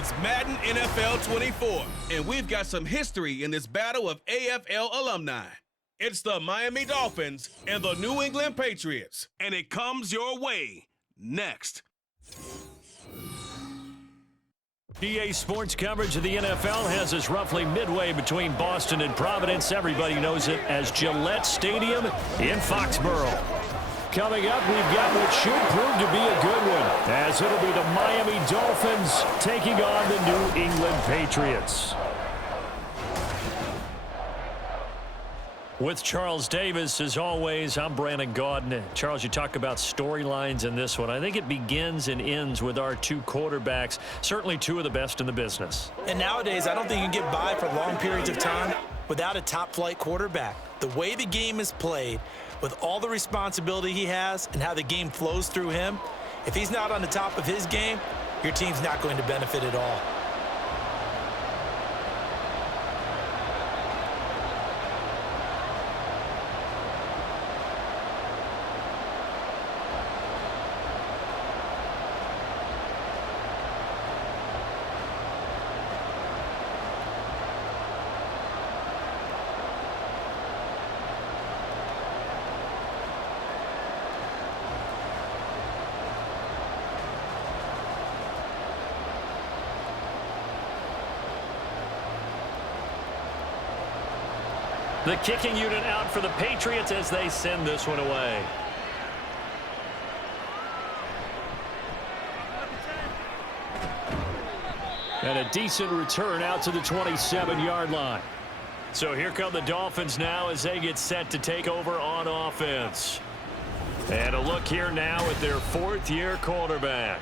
It's Madden NFL 24, and we've got some history in this battle of AFL alumni. It's the Miami Dolphins and the New England Patriots, and it comes your way next. EA Sports coverage of the NFL has us roughly midway between Boston and Providence. Everybody knows it as Gillette Stadium in Foxborough. Coming up, we've got what should prove to be a good one, as it'll be the Miami Dolphins taking on the New England Patriots. With Charles Davis, as always, I'm Brandon Gaudin. Charles, you talk about storylines in this one. I think it begins and ends with our two quarterbacks, certainly two of the best in the business. And nowadays, I don't think you can get by for long periods of time without a top-flight quarterback. The way the game is played, with all the responsibility he has and how the game flows through him, if he's not on the top of his game, your team's not going to benefit at all. The kicking unit out for the Patriots as they send this one away. And a decent return out to the 27-yard line. So here come the Dolphins now as they get set to take over on offense. And a look here now at their fourth-year quarterback.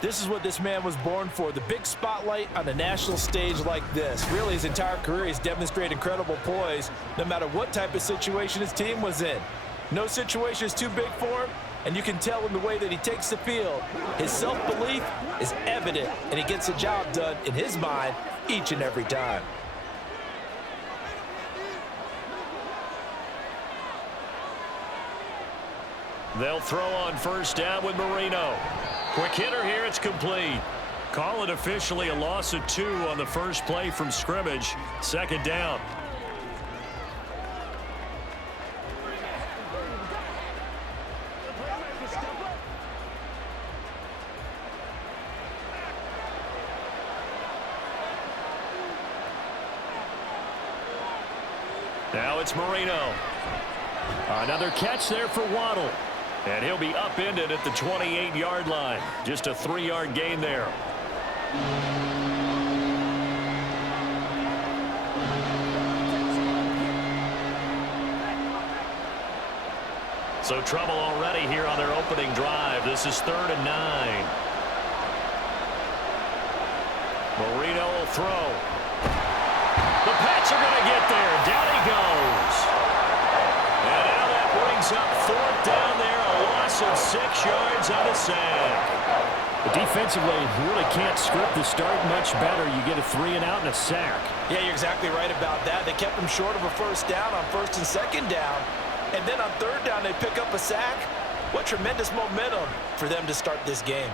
This is what this man was born for, the big spotlight on a national stage like this. Really, his entire career, he's demonstrated incredible poise no matter what type of situation his team was in. No situation is too big for him, and you can tell in the way that he takes the field. His self-belief is evident, and he gets the job done in his mind each and every time. They'll throw on first down with Marino. Quick hitter here, it's complete. Call it officially a loss of 2 on the first play from scrimmage. Second down. Now it's Marino. Another catch there for Waddle. And he'll be upended at the 28-yard line. Just a 3-yard gain there. So trouble already here on their opening drive. This is 3rd and 9. Marino will throw. The Pats are going to get there. Down he goes. And now that brings up 4th down there. Loss of 6 yards on a sack. Defensively, you really can't script the start much better. You get a 3-and-out and a sack. Yeah, you're exactly right about that. They kept him short of a first down on 1st and 2nd down. And then on 3rd down, they pick up a sack. What tremendous momentum for them to start this game.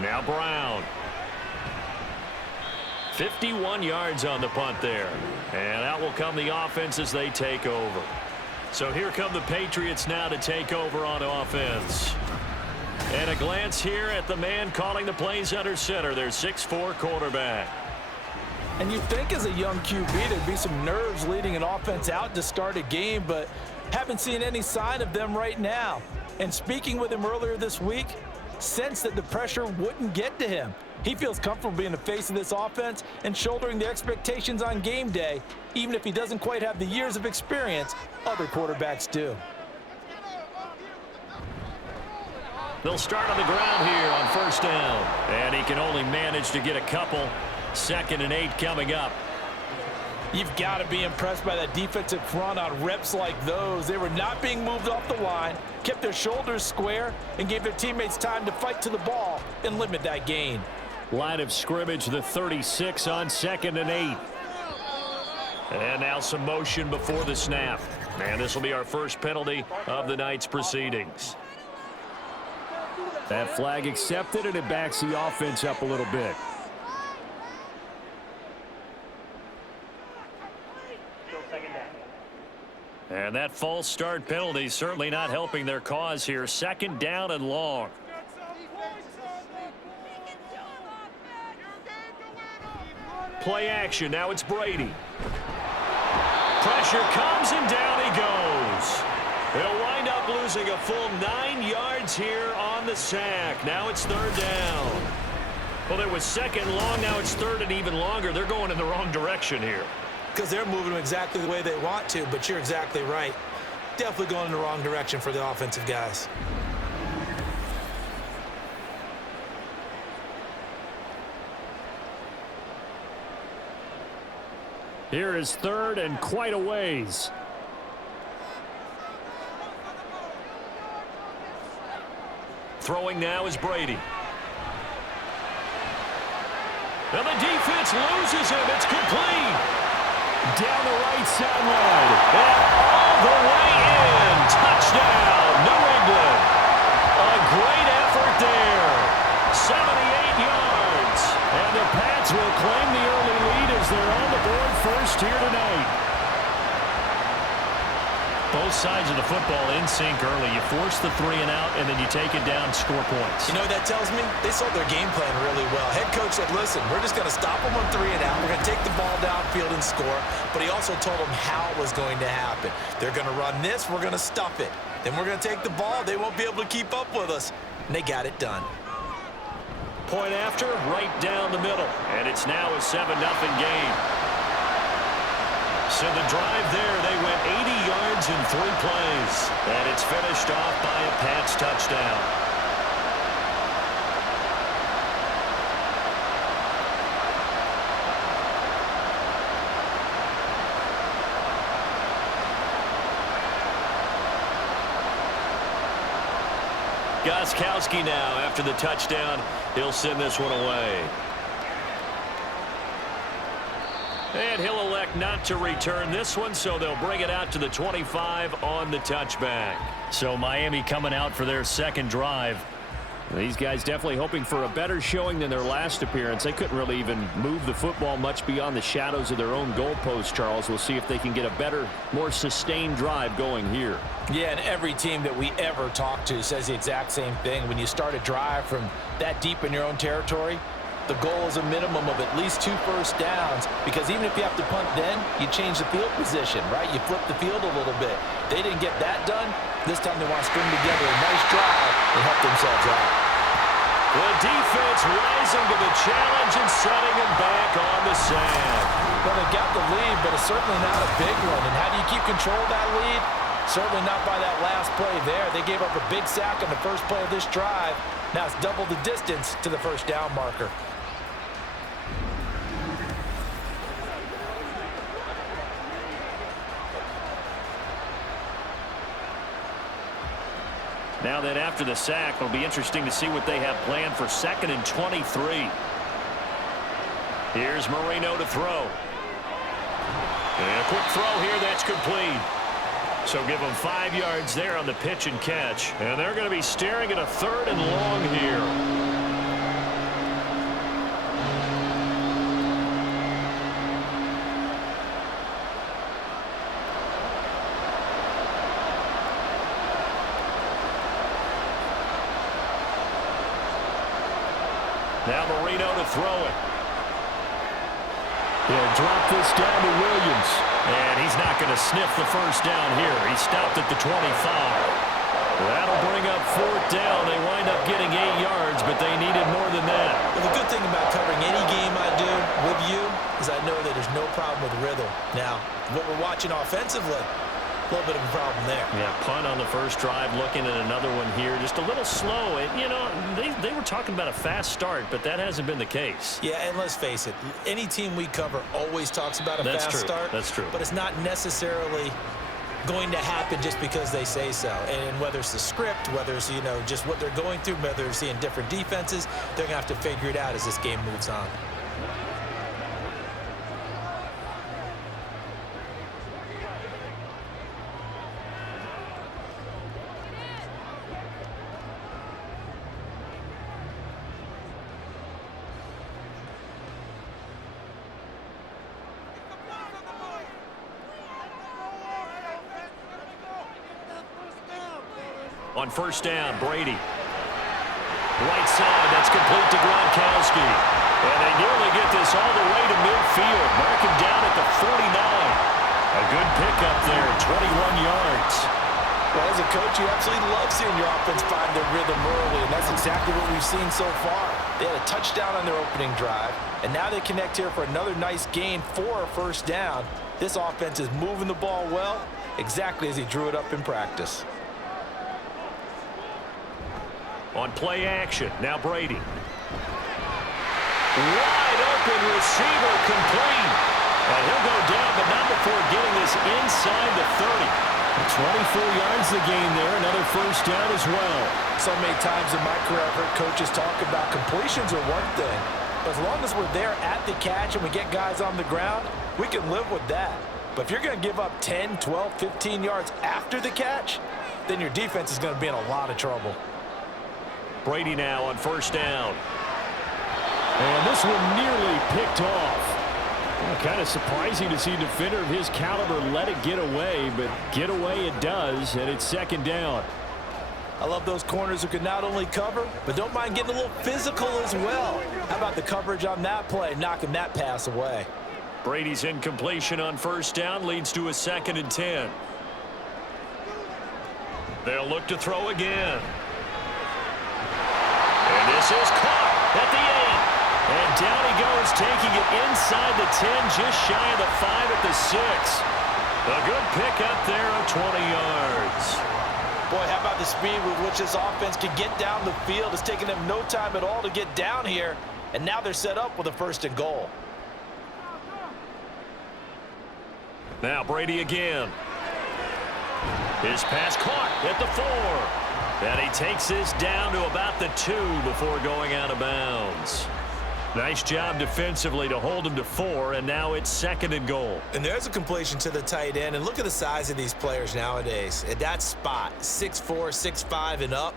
Now Brown. 51 yards on the punt there. And out will come the offense as they take over. So here come the Patriots now to take over on offense. And a glance here at the man calling the plays under center, their 6'4" quarterback. And you'd think as a young QB there'd be some nerves leading an offense out to start a game, but haven't seen any sign of them right now. And speaking with him earlier this week, sensed that the pressure wouldn't get to him. He feels comfortable being the face of this offense and shouldering the expectations on game day, even if he doesn't quite have the years of experience other quarterbacks do. They'll start on the ground here on first down. And he can only manage to get a couple. 2nd and 8 coming up. You've got to be impressed by that defensive front on reps like those. They were not being moved off the line, kept their shoulders square, and gave their teammates time to fight to the ball and limit that gain. Line of scrimmage, the 36 on 2nd and 8. And now some motion before the snap. And this will be our first penalty of the night's proceedings. That flag accepted, and it backs the offense up a little bit. And that false start penalty certainly not helping their cause here. 2nd down and long. Play action. Now it's Brady. Pressure comes, and down he goes. They'll wind up losing a full 9 yards here on the sack. Now it's 3rd down. Well, it was 2nd long. Now it's 3rd and even longer. They're going in the wrong direction here. Because they're moving them exactly the way they want to, but you're exactly right. Definitely going in the wrong direction for the offensive guys. Here is 3rd and quite a ways. Throwing now is Brady. And the defense loses him. It's complete. Down the right sideline. And all the way in. Touchdown, New England. A great effort there. 78 yards. And the Pats will claim the early lead as they're on the board first here tonight. Both sides of the football in sync early. You force the 3 and out, and then you take it down, score points. You know what that tells me? They sold their game plan really well. Head coach said, listen, we're just going to stop them on 3 and out. We're going to take the ball downfield and score. But he also told them how it was going to happen. They're going to run this. We're going to stuff it. Then we're going to take the ball. They won't be able to keep up with us. And they got it done. Point after, right down the middle. And it's now a 7-0 game. So the drive there, they went 80 yards in 3 plays. And it's finished off by a Pats touchdown. Gostkowski now, after the touchdown, he'll send this one away. And he'll elect not to return this one, so they'll bring it out to the 25 on the touchback. So Miami coming out for their 2nd drive. These guys definitely hoping for a better showing than their last appearance. They couldn't really even move the football much beyond the shadows of their own goalpost, Charles. We'll see if they can get a better, more sustained drive going here. Yeah, and every team that we ever talk to says the exact same thing. When you start a drive from that deep in your own territory, the goal is a minimum of at least 2 first downs, because even if you have to punt then, you change the field position, right? You flip the field a little bit. They didn't get that done. This time they want to string together a nice drive and help themselves out. The defense rising to the challenge and setting them back on the sack. Well, they've got the lead, but it's certainly not a big one. And how do you keep control of that lead? Certainly not by that last play there. They gave up a big sack on the first play of this drive. Now it's double the distance to the first down marker. Now then, after the sack, it'll be interesting to see what they have planned for 2nd and 23. Here's Marino to throw. And a quick throw here, that's complete. So give them 5 yards there on the pitch and catch. And they're going to be staring at a 3rd and long here. Now Marino to throw it. He'll drop this down to Williams. And he's not going to sniff the first down here. He stopped at the 25. That'll bring up 4th down. They wind up getting 8 yards, but they needed more than that. Well, the good thing about covering any game I do with you is I know that there's no problem with rhythm. Now, what we're watching offensively, a little bit of a problem there. Yeah, punt on the first drive, looking at another one here. Just a little slow. And, you know, they were talking about a fast start, but that hasn't been the case. Yeah, and let's face it, any team we cover always talks about a fast start. That's true. But it's not necessarily going to happen just because they say so. And whether it's the script, whether it's, you know, just what they're going through, whether they're seeing different defenses, they're going to have to figure it out as this game moves on. On first down, Brady. Right side, that's complete to Gronkowski. And they nearly get this all the way to midfield. Mark him down at the 49. A good pickup there, 21 yards. Well, as a coach, you absolutely love seeing your offense find their rhythm early, and that's exactly what we've seen so far. They had a touchdown on their opening drive, and now they connect here for another nice gain for a first down. This offense is moving the ball well, exactly as he drew it up in practice. On play action, now Brady. Wide open receiver complete. And he'll go down, but not before getting this inside the 30. 24 yards the gain there, another first down as well. So many times in my career I've heard coaches talk about completions are one thing, but as long as we're there at the catch and we get guys on the ground, we can live with that. But if you're going to give up 10, 12, 15 yards after the catch, then your defense is going to be in a lot of trouble. Brady now on first down. And this one nearly picked off. Kind of surprising to see a defender of his caliber let it get away, but get away it does, and it's second down. I love those corners who can not only cover, but don't mind getting a little physical as well. How about the coverage on that play, knocking that pass away? Brady's incompletion on first down leads to a 2nd and 10. They'll look to throw again. And this is caught at the 8. And down he goes, taking it inside the 10, just shy of the 5 at the 6. A good pickup there of 20 yards. Boy, how about the speed with which this offense can get down the field? It's taken them no time at all to get down here, and now they're set up with a 1st and goal. Now Brady again. His pass caught at the 4. And he takes this down to about the 2 before going out of bounds. Nice job defensively to hold him to 4, and now it's 2nd and goal. And there's a completion to the tight end, and look at the size of these players nowadays. At that spot, 6'4", 6'5", and up.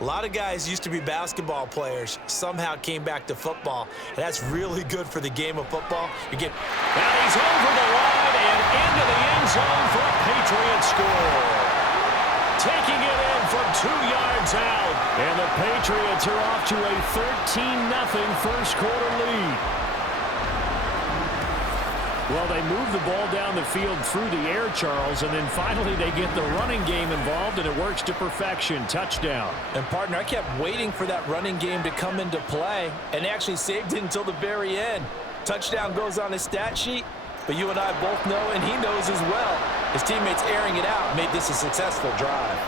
A lot of guys used to be basketball players, somehow came back to football, and that's really good for the game of football. You get. And he's over the line and into the end zone for a Patriots score. Taking it in from 2 yards out. And the Patriots are off to a 13-0 first quarter lead. Well, they move the ball down the field through the air, Charles, and then finally they get the running game involved, and it works to perfection. Touchdown. And, partner, I kept waiting for that running game to come into play, and they actually saved it until the very end. Touchdown goes on his stat sheet, but you and I both know, and he knows as well, his teammates airing it out made this a successful drive.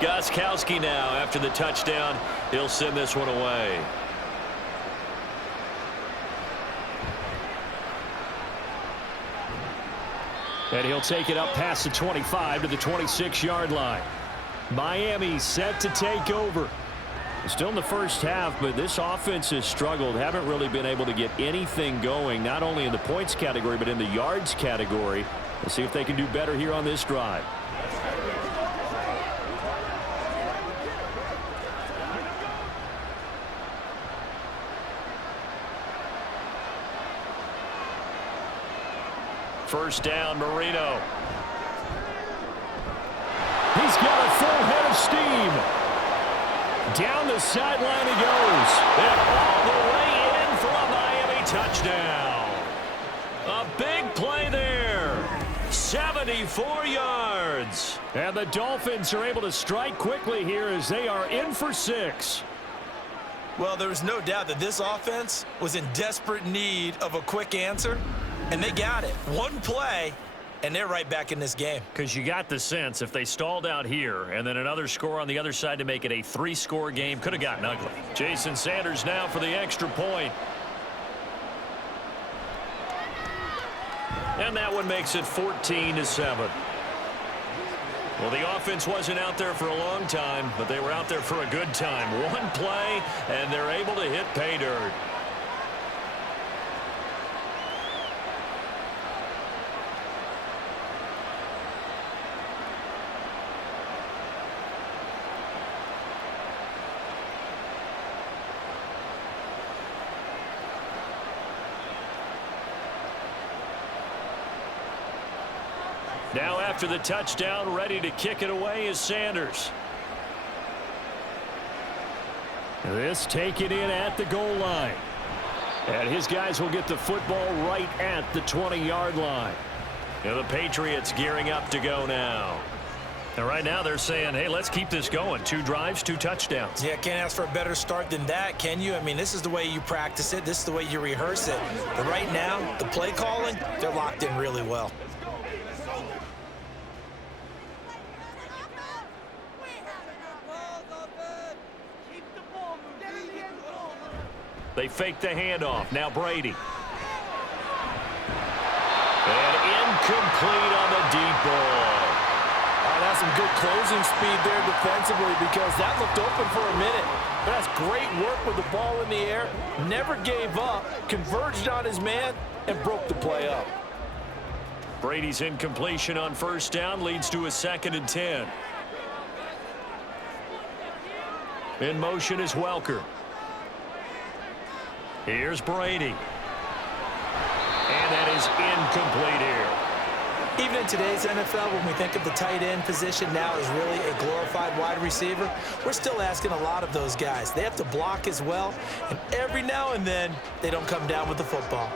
Gostkowski now after the touchdown. He'll send this one away. And he'll take it up past the 25 to the 26-yard line. Miami set to take over. Still in the first half, but this offense has struggled. Haven't really been able to get anything going, not only in the points category, but in the yards category. Let's see if they can do better here on this drive. First down, Marino. He's got a full head of steam. Down the sideline he goes. And all the way in for a Miami touchdown. A big play there. 74 yards. And the Dolphins are able to strike quickly here as they are in for 6. Well, there was no doubt that this offense was in desperate need of a quick answer, and they got it. One play, and they're right back in this game. Because you got the sense if they stalled out here and then another score on the other side to make it a 3-score game, could have gotten ugly. Jason Sanders now for the extra point. And that one makes it 14-7. Well, the offense wasn't out there for a long time, but they were out there for a good time. One play, and they're able to hit pay dirt. Now after the touchdown, ready to kick it away is Sanders. This taken in at the goal line. And his guys will get the football right at the 20-yard line. And the Patriots gearing up to go now. And right now they're saying, hey, let's keep this going. 2 drives, 2 touchdowns. Yeah, can't ask for a better start than that, can you? I mean, this is the way you practice it. This is the way you rehearse it. But right now, the play calling, they're locked in really well. They fake the handoff. Now Brady. And incomplete on the deep ball. That's some good closing speed there defensively because that looked open for a minute. That's great work with the ball in the air. Never gave up, converged on his man, and broke the play up. Brady's incompletion on first down leads to a 2nd and 10. In motion is Welker. Here's Brady. And that is incomplete here. Even in today's NFL, when we think of the tight end position now as really a glorified wide receiver, we're still asking a lot of those guys. They have to block as well, and every now and then, they don't come down with the football.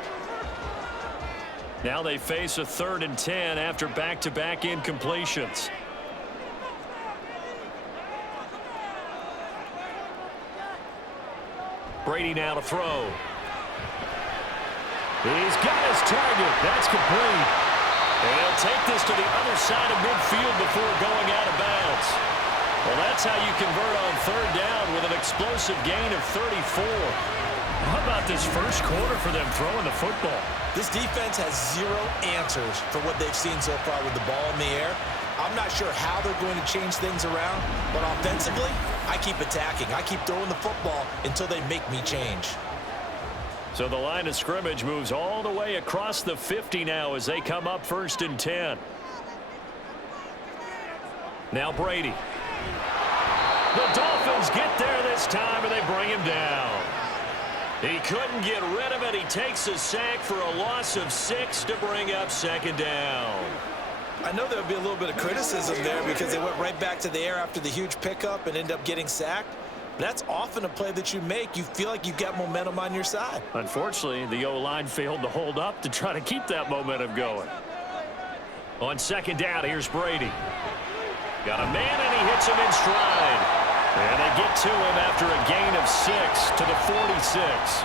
Now they face a 3rd and 10 after back-to-back incompletions. Brady now to throw. He's got his target. That's complete. And he'll take this to the other side of midfield before going out of bounds. Well, that's how you convert on 3rd down with an explosive gain of 34. How about this first quarter for them throwing the football? This defense has 0 answers for what they've seen so far with the ball in the air. I'm not sure how they're going to change things around, but offensively, I keep attacking. I keep throwing the football until they make me change. So the line of scrimmage moves all the way across the 50 now as they come up 1st and 10. Now Brady. The Dolphins get there this time and they bring him down. He couldn't get rid of it. He takes a sack for a loss of 6 to bring up 2nd down. I know there'll be a little bit of criticism there because they went right back to the air after the huge pickup and end up getting sacked. That's often a play that you make. You feel like you've got momentum on your side. Unfortunately, the O-line failed to hold up to try to keep that momentum going. On 2nd down, here's Brady. Got a man, and he hits him in stride. And they get to him after a gain of 6 to the 46.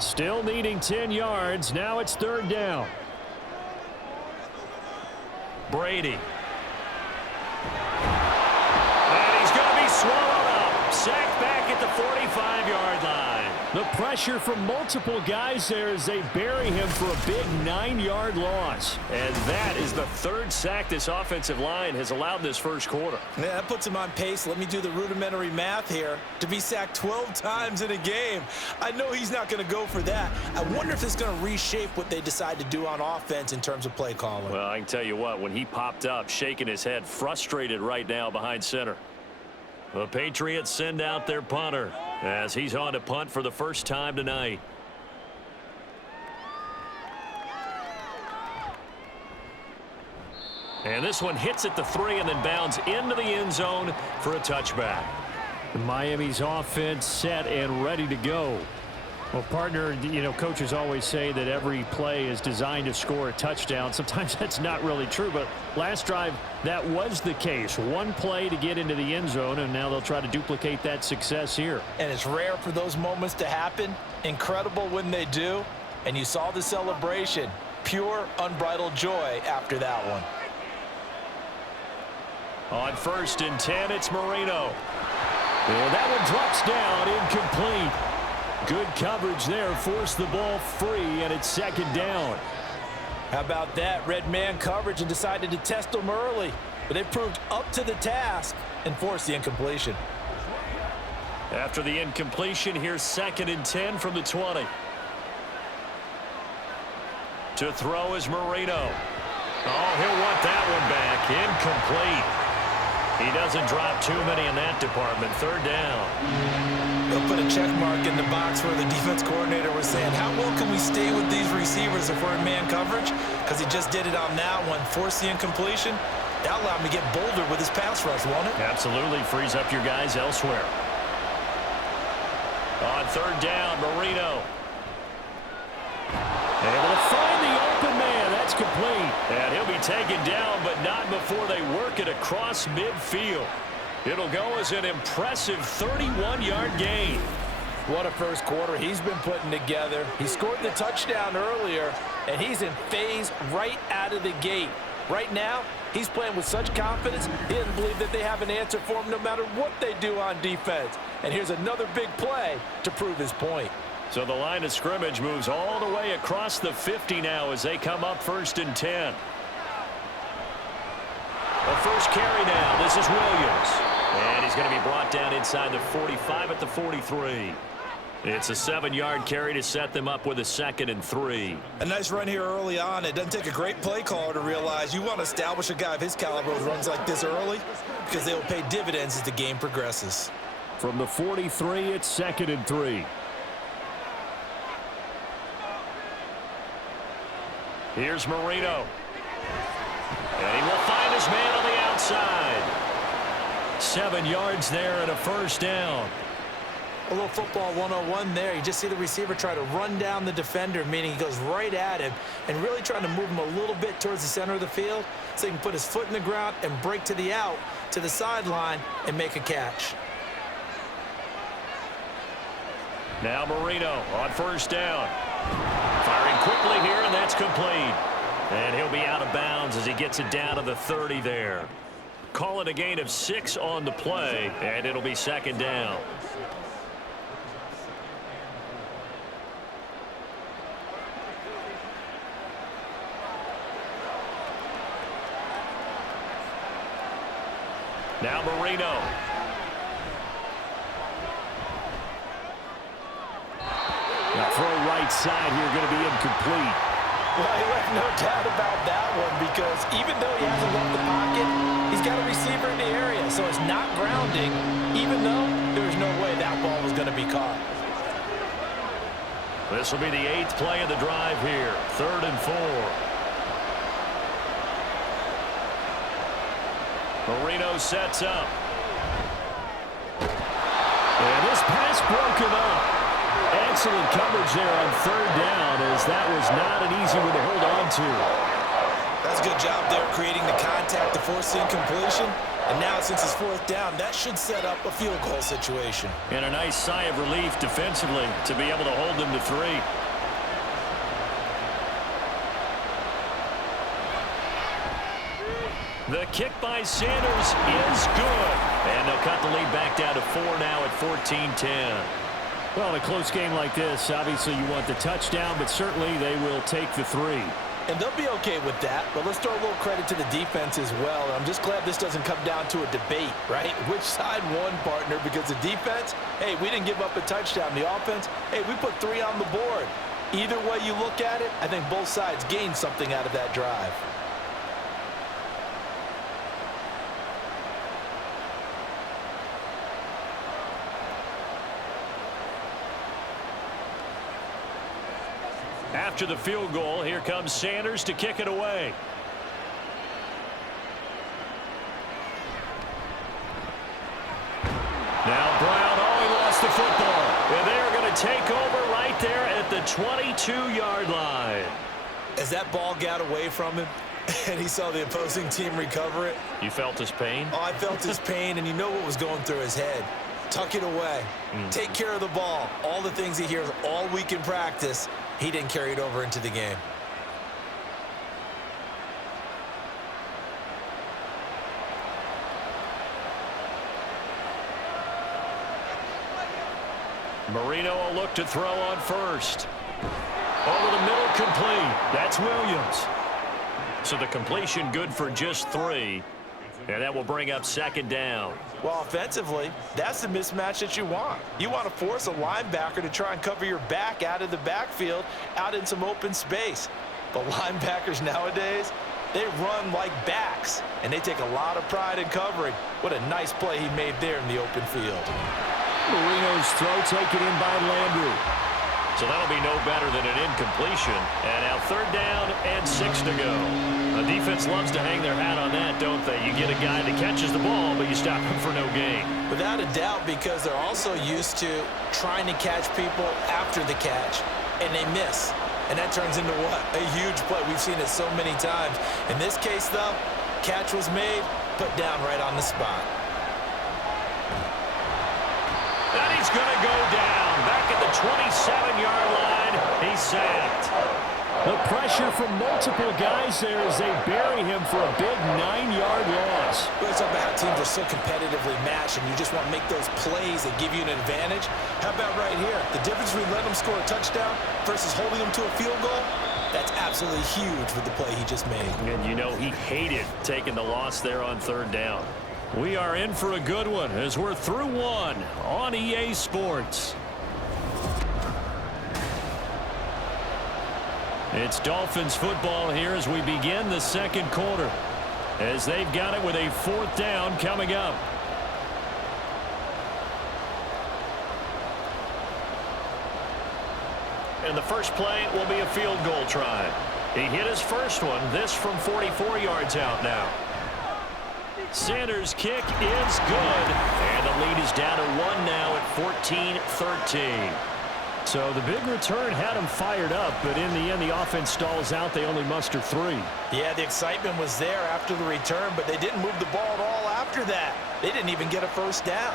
Still needing 10 yards. Now it's 3rd down. Brady. And he's going to be swallowed up. Sacked back at the 45-yard line. The pressure from multiple guys there as they bury him for a big 9-yard loss. And that is the 3rd sack this offensive line has allowed this first quarter. Yeah, that puts him on pace. Let me do the rudimentary math here. To be sacked 12 times in a game, I know he's not going to go for that. I wonder if it's going to reshape what they decide to do on offense in terms of play calling. Well, I can tell you what, when he popped up, shaking his head, frustrated right now behind center. The Patriots send out their punter as he's on to punt for the first time tonight. And this one hits at the 3 and then bounds into the end zone for a touchback. Miami's offense set and ready to go. Well, partner, you know, coaches always say that every play is designed to score a touchdown. Sometimes that's not really true, but last drive, that was the case. One play to get into the end zone, and now they'll try to duplicate that success here. And it's rare for those moments to happen. Incredible when they do. And you saw the celebration. Pure, unbridled joy after that one. On 1st and 10, it's Marino. And that one drops down, incomplete. Good coverage there, forced the ball free, and it's 2nd down. How about that? Red man coverage and decided to test them early. But they proved up to the task and forced the incompletion. After the incompletion, here's 2nd and 10 from the 20. To throw is Marino. Oh, he'll want that one back. Incomplete. He doesn't drop too many in that department. Third down. They'll put a check mark in the box where the defense coordinator was saying, how well can we stay with these receivers if we're in man coverage? Because he just did it on that one, forced the incompletion. That allowed him to get bolder with his pass rush, won't it? Absolutely. Frees up your guys elsewhere. On third down, Marino. Able to find the open man. That's complete. And he'll be taken down, but not before they work it across midfield. It'll go as an impressive 31-yard gain. What a first quarter he's been putting together. He scored the touchdown earlier, and he's in phase right out of the gate. Right now, he's playing with such confidence, he doesn't believe that they have an answer for him no matter what they do on defense. And here's another big play to prove his point. So the line of scrimmage moves all the way across the 50 now as they come up 1st and 10. The first carry now. This is Williams. And he's going to be brought down inside the 45 at the 43. It's a 7-yard carry to set them up with a 2nd and 3. A nice run here early on. It doesn't take a great play caller to realize you want to establish a guy of his caliber with runs like this early because they will pay dividends as the game progresses. From the 43, it's 2nd and 3. Here's Marino. And he will find his man on the outside. 7 yards there and a first down. A little football 101 there. You just see the receiver try to run down the defender, meaning he goes right at him and really trying to move him a little bit towards the center of the field so he can put his foot in the ground and break to the out, to the sideline, and make a catch. Now Marino on first down. Firing quickly here, and that's complete. And he'll be out of bounds as he gets it down to the 30 there. Call it a gain of 6 on the play, and it'll be 2nd down. Now Marino. Now throw right side here, going to be incomplete. Well, he left no doubt about that one because even though he hasn't left the pocket, he's got a receiver in the area, so it's not grounding, even though there's no way that ball was going to be caught. This will be the 8th play of the drive here. 3rd and 4. Marino sets up. And this pass broken up. Excellent coverage there on 3rd down as that was not an easy one to hold on to. That's a good job there creating the contact to force the incompletion. And now since it's 4th down, that should set up a field goal situation. And a nice sigh of relief defensively to be able to hold them to 3. The kick by Sanders is good. And they'll cut the lead back down to 4 now at 14-10. Well, in a close game like this, obviously you want the touchdown, but certainly they will take the 3. And they'll be okay with that, but let's throw a little credit to the defense as well. I'm just glad this doesn't come down to a debate, right? Which side won, partner? Because the defense, hey, we didn't give up a touchdown. The offense, hey, we put 3 on the board. Either way you look at it, I think both sides gained something out of that drive. After the field goal, here comes Sanders to kick it away. Now Brown, he lost the football. And they're going to take over right there at the 22-yard line. As that ball got away from him and he saw the opposing team recover it. You felt his pain? Oh, I felt his pain, and you know what was going through his head. Tuck it away. Take care of the ball. All the things he hears all week in practice, he didn't carry it over into the game. Marino will look to throw on first. Over the middle, complete. That's Williams. So the completion good for just 3. And that will bring up 2nd down. Well, offensively, that's the mismatch that you want. You want to force a linebacker to try and cover your back out of the backfield, out in some open space. But linebackers nowadays, They run like backs, and they take a lot of pride in covering. What a nice play he made there in the open field. Marino's throw taken in by Landry. So that'll be no better than an incompletion. And now 3rd down and 6 to go. The defense loves to hang their hat on that, don't they? You get a guy that catches the ball, but you stop him for no gain. Without a doubt, because they're also used to trying to catch people after the catch, and they miss. And that turns into what? A huge play. We've seen it so many times. In this case, though, catch was made, put down right on the spot. And he's going to go down. Back at the 27-yard line, he's sacked. The pressure from multiple guys there as they bury him for a big 9-yard loss. Well, it's about how teams are so competitively matched, and you just want to make those plays that give you an advantage. How about right here? The difference between letting them score a touchdown versus holding them to a field goal, that's absolutely huge with the play he just made. And you know he hated taking the loss there on 3rd down. We are in for a good one as we're through one on EA Sports. It's Dolphins football here as we begin the 2nd quarter, as they've got it with a 4th down coming up. And the first play will be a field goal try. He hit his first one, this from 44 yards out now. Sanders' kick is good, and the lead is down to 1 now at 14-13. So the big return had him fired up, but in the end the offense stalls out. They only muster 3. Yeah, the excitement was there after the return, but they didn't move the ball at all after that. They didn't even get a first down.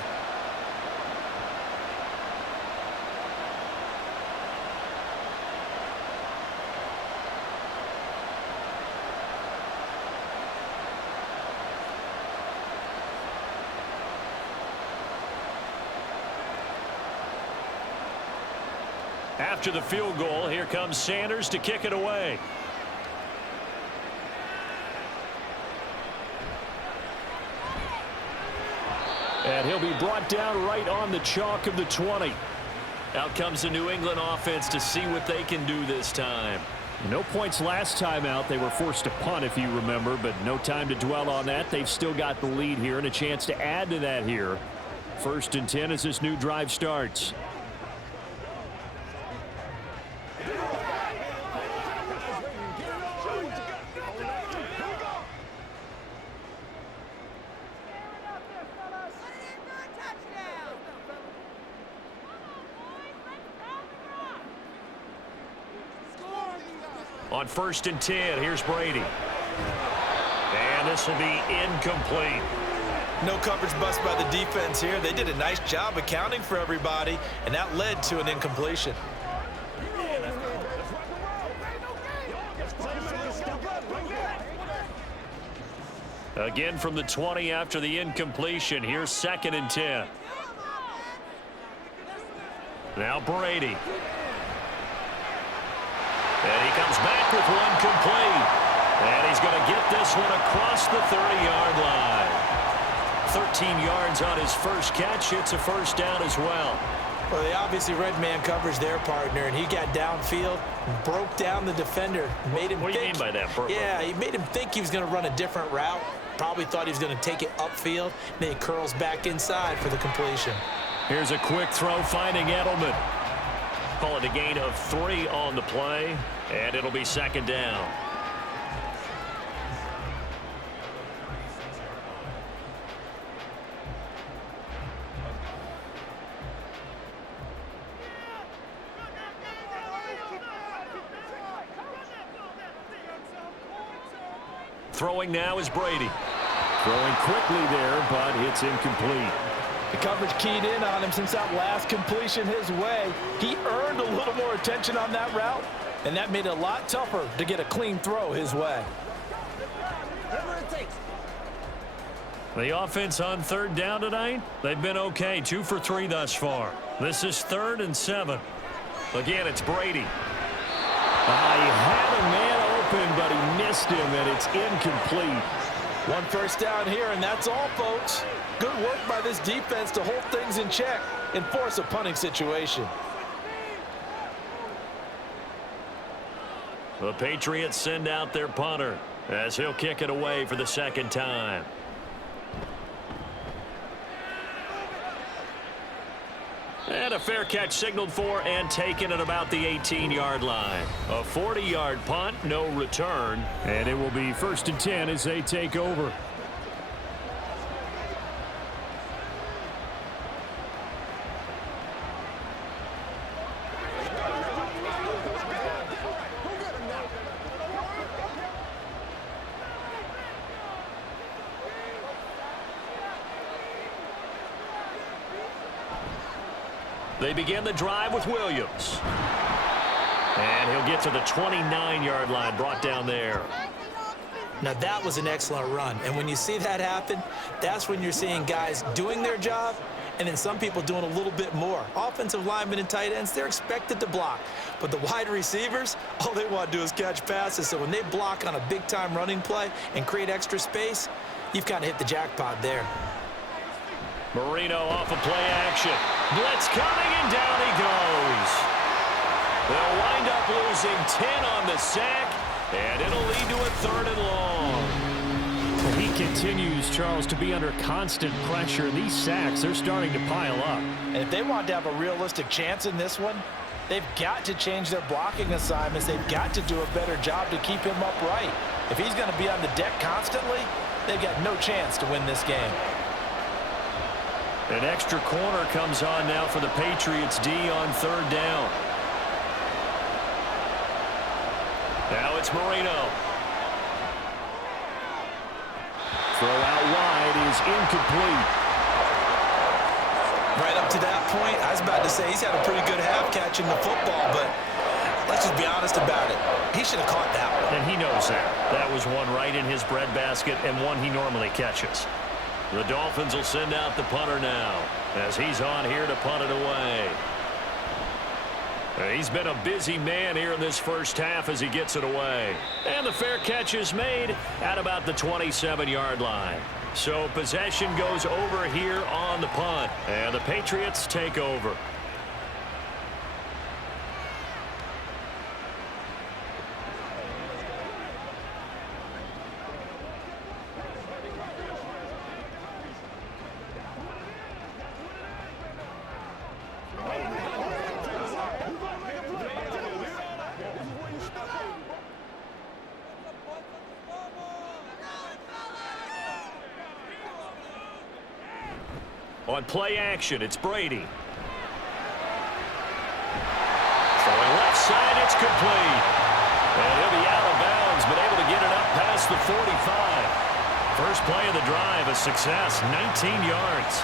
After the field goal, here comes Sanders to kick it away. And he'll be brought down right on the chalk of the 20. Out comes the New England offense to see what they can do this time. No points last time out. They were forced to punt, if you remember, but no time to dwell on that. They've still got the lead here and a chance to add to that here. 1st and 10 as this new drive starts. On 1st and 10, here's Brady. And this will be incomplete. No coverage bust by the defense here. They did a nice job accounting for everybody, and that led to an incompletion. Again from the 20 after the incompletion. Here's 2nd and 10. Now Brady. And he comes back with one complete. And he's going to get this one across the 30-yard line. 13 yards on his first catch. It's a first down as well. Well, they obviously read man coverage their partner, and he got downfield, broke down the defender, made him What do you mean by that? Yeah, he made him think he was going to run a different route. Probably thought he was going to take it upfield. Then he curls back inside for the completion. Here's a quick throw finding Edelman. Call it a gain of 3 on the play, and it'll be 2nd down. Throwing now is Brady. Throwing quickly there, but it's incomplete. The coverage keyed in on him since that last completion his way. He earned a little more attention on that route, and that made it a lot tougher to get a clean throw his way. The offense on 3rd down tonight, they've been okay. 2 for 3 thus far. This is 3rd and 7. Again, it's Brady. He had a man open, but he missed him, and it's incomplete. One first down here, and that's all, folks. Good work by this defense to hold things in check and force a punting situation. The Patriots send out their punter. as he'll kick it away for the second time. And a fair catch signaled for and taken at about the 18-yard line. A 40-yard punt, no return. And it will be 1st and 10 as they take over. They begin the drive with Williams. And he'll get to the 29-yard line, brought down there. Now that was an excellent run. And when you see that happen, that's when you're seeing guys doing their job and then some people doing a little bit more. Offensive linemen and tight ends, they're expected to block. But the wide receivers, all they want to do is catch passes. So when they block on a big-time running play and create extra space, you've kind of hit the jackpot there. Marino off of play action. Blitz coming, and down he goes. They'll wind up losing 10 on the sack, and it'll lead to a 3rd and long. He continues, Charles, to be under constant pressure. These sacks, they're starting to pile up. And if they want to have a realistic chance in this one, they've got to change their blocking assignments. They've got to do a better job to keep him upright. If he's going to be on the deck constantly, they've got no chance to win this game. An extra corner comes on now for the Patriots D on 3rd down. Now it's Marino. Throw out wide is incomplete. Right up to that point, I was about to say he's had a pretty good half catching the football, but let's just be honest about it. He should have caught that one. And he knows that. That was one right in his breadbasket and one he normally catches. The Dolphins will send out the punter now as he's on here to punt it away. He's been a busy man here in this first half as he gets it away. And the fair catch is made at about the 27-yard line. So possession goes over here on the punt. And the Patriots take over. On play action, it's Brady. Throwing left side, it's complete. And he'll be out of bounds, but able to get it up past the 45. First play of the drive, a success, 19 yards.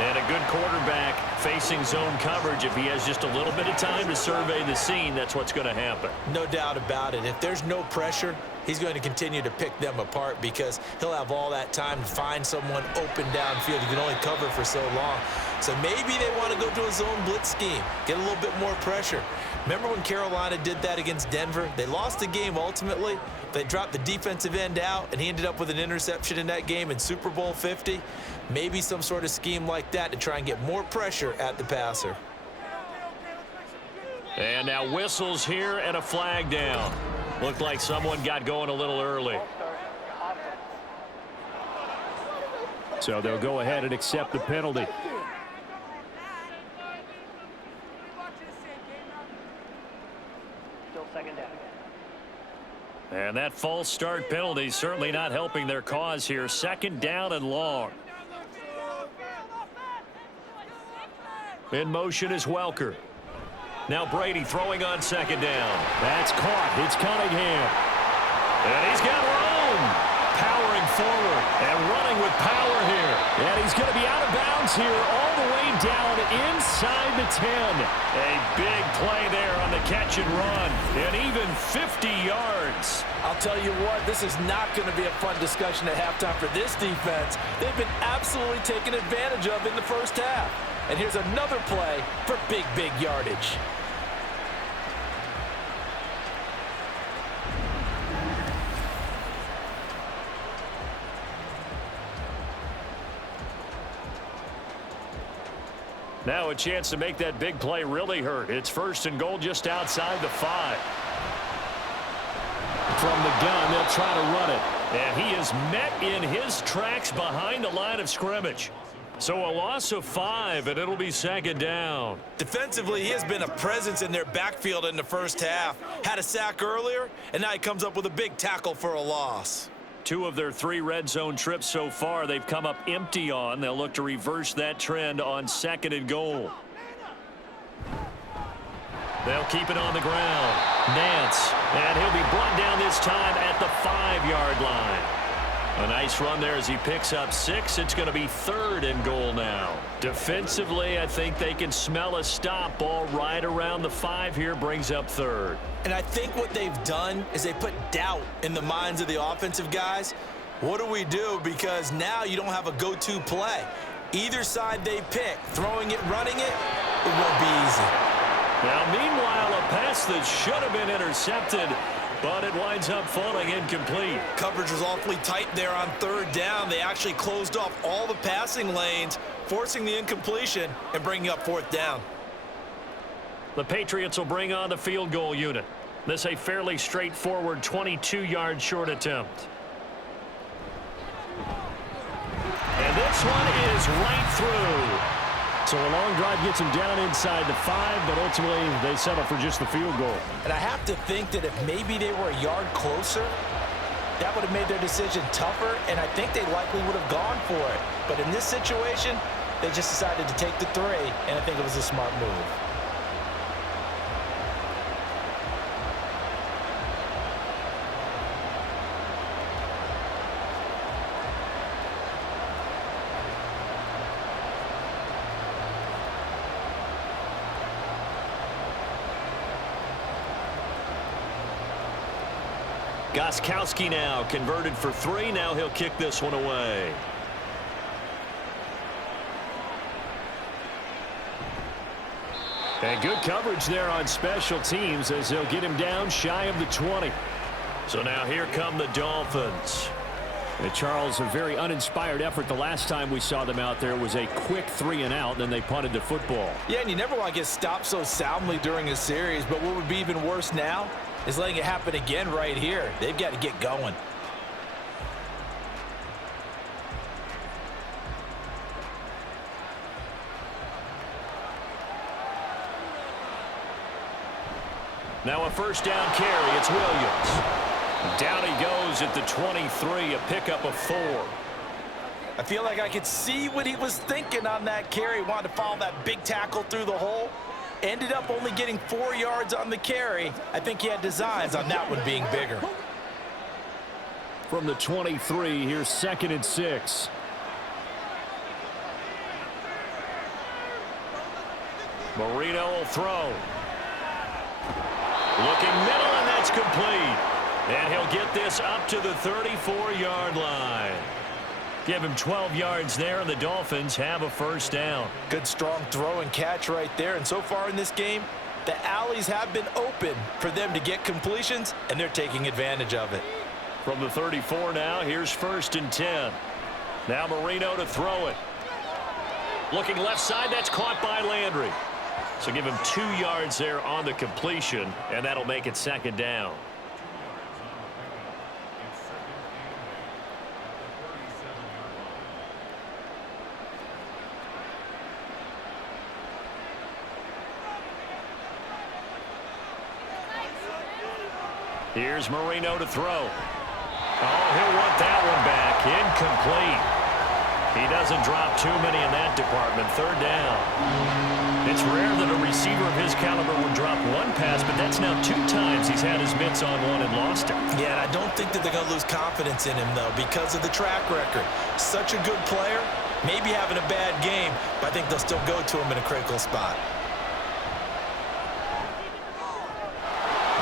And a good quarterback facing zone coverage. If he has just a little bit of time to survey the scene, that's what's going to happen. No doubt about it. If there's no pressure, he's going to continue to pick them apart because he'll have all that time to find someone open downfield. He can only cover for so long. So maybe they want to go to a zone blitz scheme, get a little bit more pressure. Remember when Carolina did that against Denver? They lost the game ultimately. They dropped the defensive end out, and he ended up with an interception in that game in Super Bowl 50. Maybe some sort of scheme like that to try and get more pressure at the passer. And now whistles here and a flag down. Looked like someone got going a little early. So they'll go ahead and accept the penalty. Still 2nd down. And that false start penalty certainly not helping their cause here. 2nd down and long. In motion is Welker. Now Brady throwing on 2nd down. That's caught. It's Cunningham. And he's got room. Powering forward and running with power here. And he's going to be out of bounds here all the way down inside the 10. A big play there on the catch and run. And even 50 yards. I'll tell you what, this is not going to be a fun discussion at halftime for this defense. They've been absolutely taken advantage of in the first half. And here's another play for big, big yardage. Now a chance to make that big play really hurt. It's 1st and goal just outside the 5. from the gun. They'll try to run it. And he is met in his tracks behind the line of scrimmage. So a loss of 5, and it'll be second down. Defensively, he has been a presence in their backfield in the first half. Had a sack earlier, and now he comes up with a big tackle for a loss. 2 of their 3 red zone trips so far, they've come up empty on. They'll look to reverse that trend on 2nd and goal. They'll keep it on the ground. Nance, and he'll be brought down this time at the 5-yard line. A nice run there as he picks up 6. It's going to be 3rd and goal now. Defensively, I think they can smell a stop. Ball right around the 5 here, brings up 3rd. And I think what they've done is they put doubt in the minds of the offensive guys. What do we do? Because now you don't have a go-to play. Either side they pick, throwing it, running it, it won't be easy. Now, meanwhile, a pass that should have been intercepted, but it winds up falling incomplete. Coverage was awfully tight there on 3rd down. They actually closed off all the passing lanes, forcing the incompletion and bringing up 4th down. The Patriots will bring on the field goal unit. This a fairly straightforward 22-yard short attempt. And this one is right through. So a long drive gets him down inside the 5, but ultimately they settle for just the field goal. And I have to think that if maybe they were a yard closer, that would have made their decision tougher, and I think they likely would have gone for it. But in this situation, they just decided to take the 3, and I think it was a smart move. Gostkowski now converted for 3. Now he'll kick this one away. And good coverage there on special teams as they'll get him down shy of the 20. So now here come the Dolphins. And Charles, a very uninspired effort. The last time we saw them out there was a quick 3 and out, then they punted the football. Yeah, and you never want to get stopped so soundly during a series, but what would be even worse now is letting it happen again right here. They've got to get going. Now a 1st down carry. It's Williams. Down he goes at the 23, a pickup of 4. I feel like I could see what he was thinking on that carry. Wanted to follow that big tackle through the hole. Ended up only getting 4 yards on the carry. I think he had designs on that one being bigger. From the 23, here's 2nd and 6. Marino will throw. Looking middle, and that's complete. And he'll get this up to the 34-yard line. Give him 12 yards there, and the Dolphins have a 1st down. Good strong throw and catch right there. And so far in this game, the alleys have been open for them to get completions, and they're taking advantage of it. From the 34 now, here's 1st and 10. Now Marino to throw it. Looking left side, that's caught by Landry. So give him 2 yards there on the completion, and that'll make it 2nd down. Here's Marino to throw. Oh, he'll want that one back. Incomplete. He doesn't drop too many in that department. 3rd down. It's rare that a receiver of his caliber would drop 1 pass, but that's now 2 times he's had his mitts on one and lost it. Yeah, and I don't think that they're going to lose confidence in him, though, because of the track record. Such a good player, maybe having a bad game, but I think they'll still go to him in a critical spot.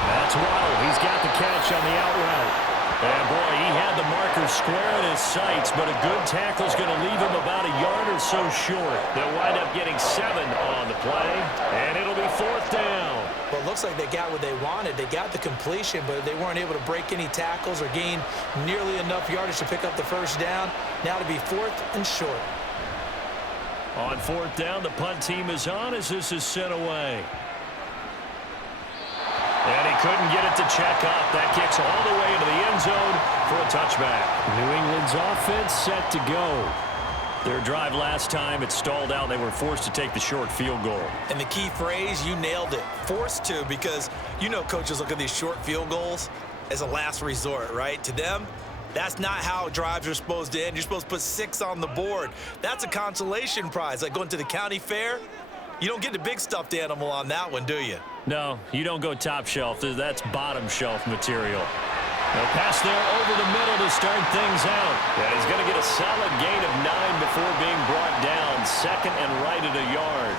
That's Waddle. He's got the catch on the out route. And, boy, he had the marker square in his sights, but a good tackle is going to leave him about a yard or so short. They'll wind up getting 7 on the play, and it'll be 4th down. Well, it looks like they got what they wanted. They got the completion, but they weren't able to break any tackles or gain nearly enough yardage to pick up the 1st down. Now to be 4th and short. On 4th down, the punt team is on as this is sent away. And he couldn't get it to check up. That kicks all the way into the end zone for a touchback. New England's offense set to go. Their drive last time, it stalled out. They were forced to take the short field goal. And the key phrase, you nailed it, forced to, because you know coaches look at these short field goals as a last resort, right? To them, that's not how drives are supposed to end. You're supposed to put 6 on the board. That's a consolation prize. Like going to the county fair, you don't get the big stuffed animal on that one, do you? No, you don't go top shelf. That's bottom shelf material. They'll pass there over the middle to start things out. And he's going to get a solid gain of 9 before being brought down. Second and right at a yard.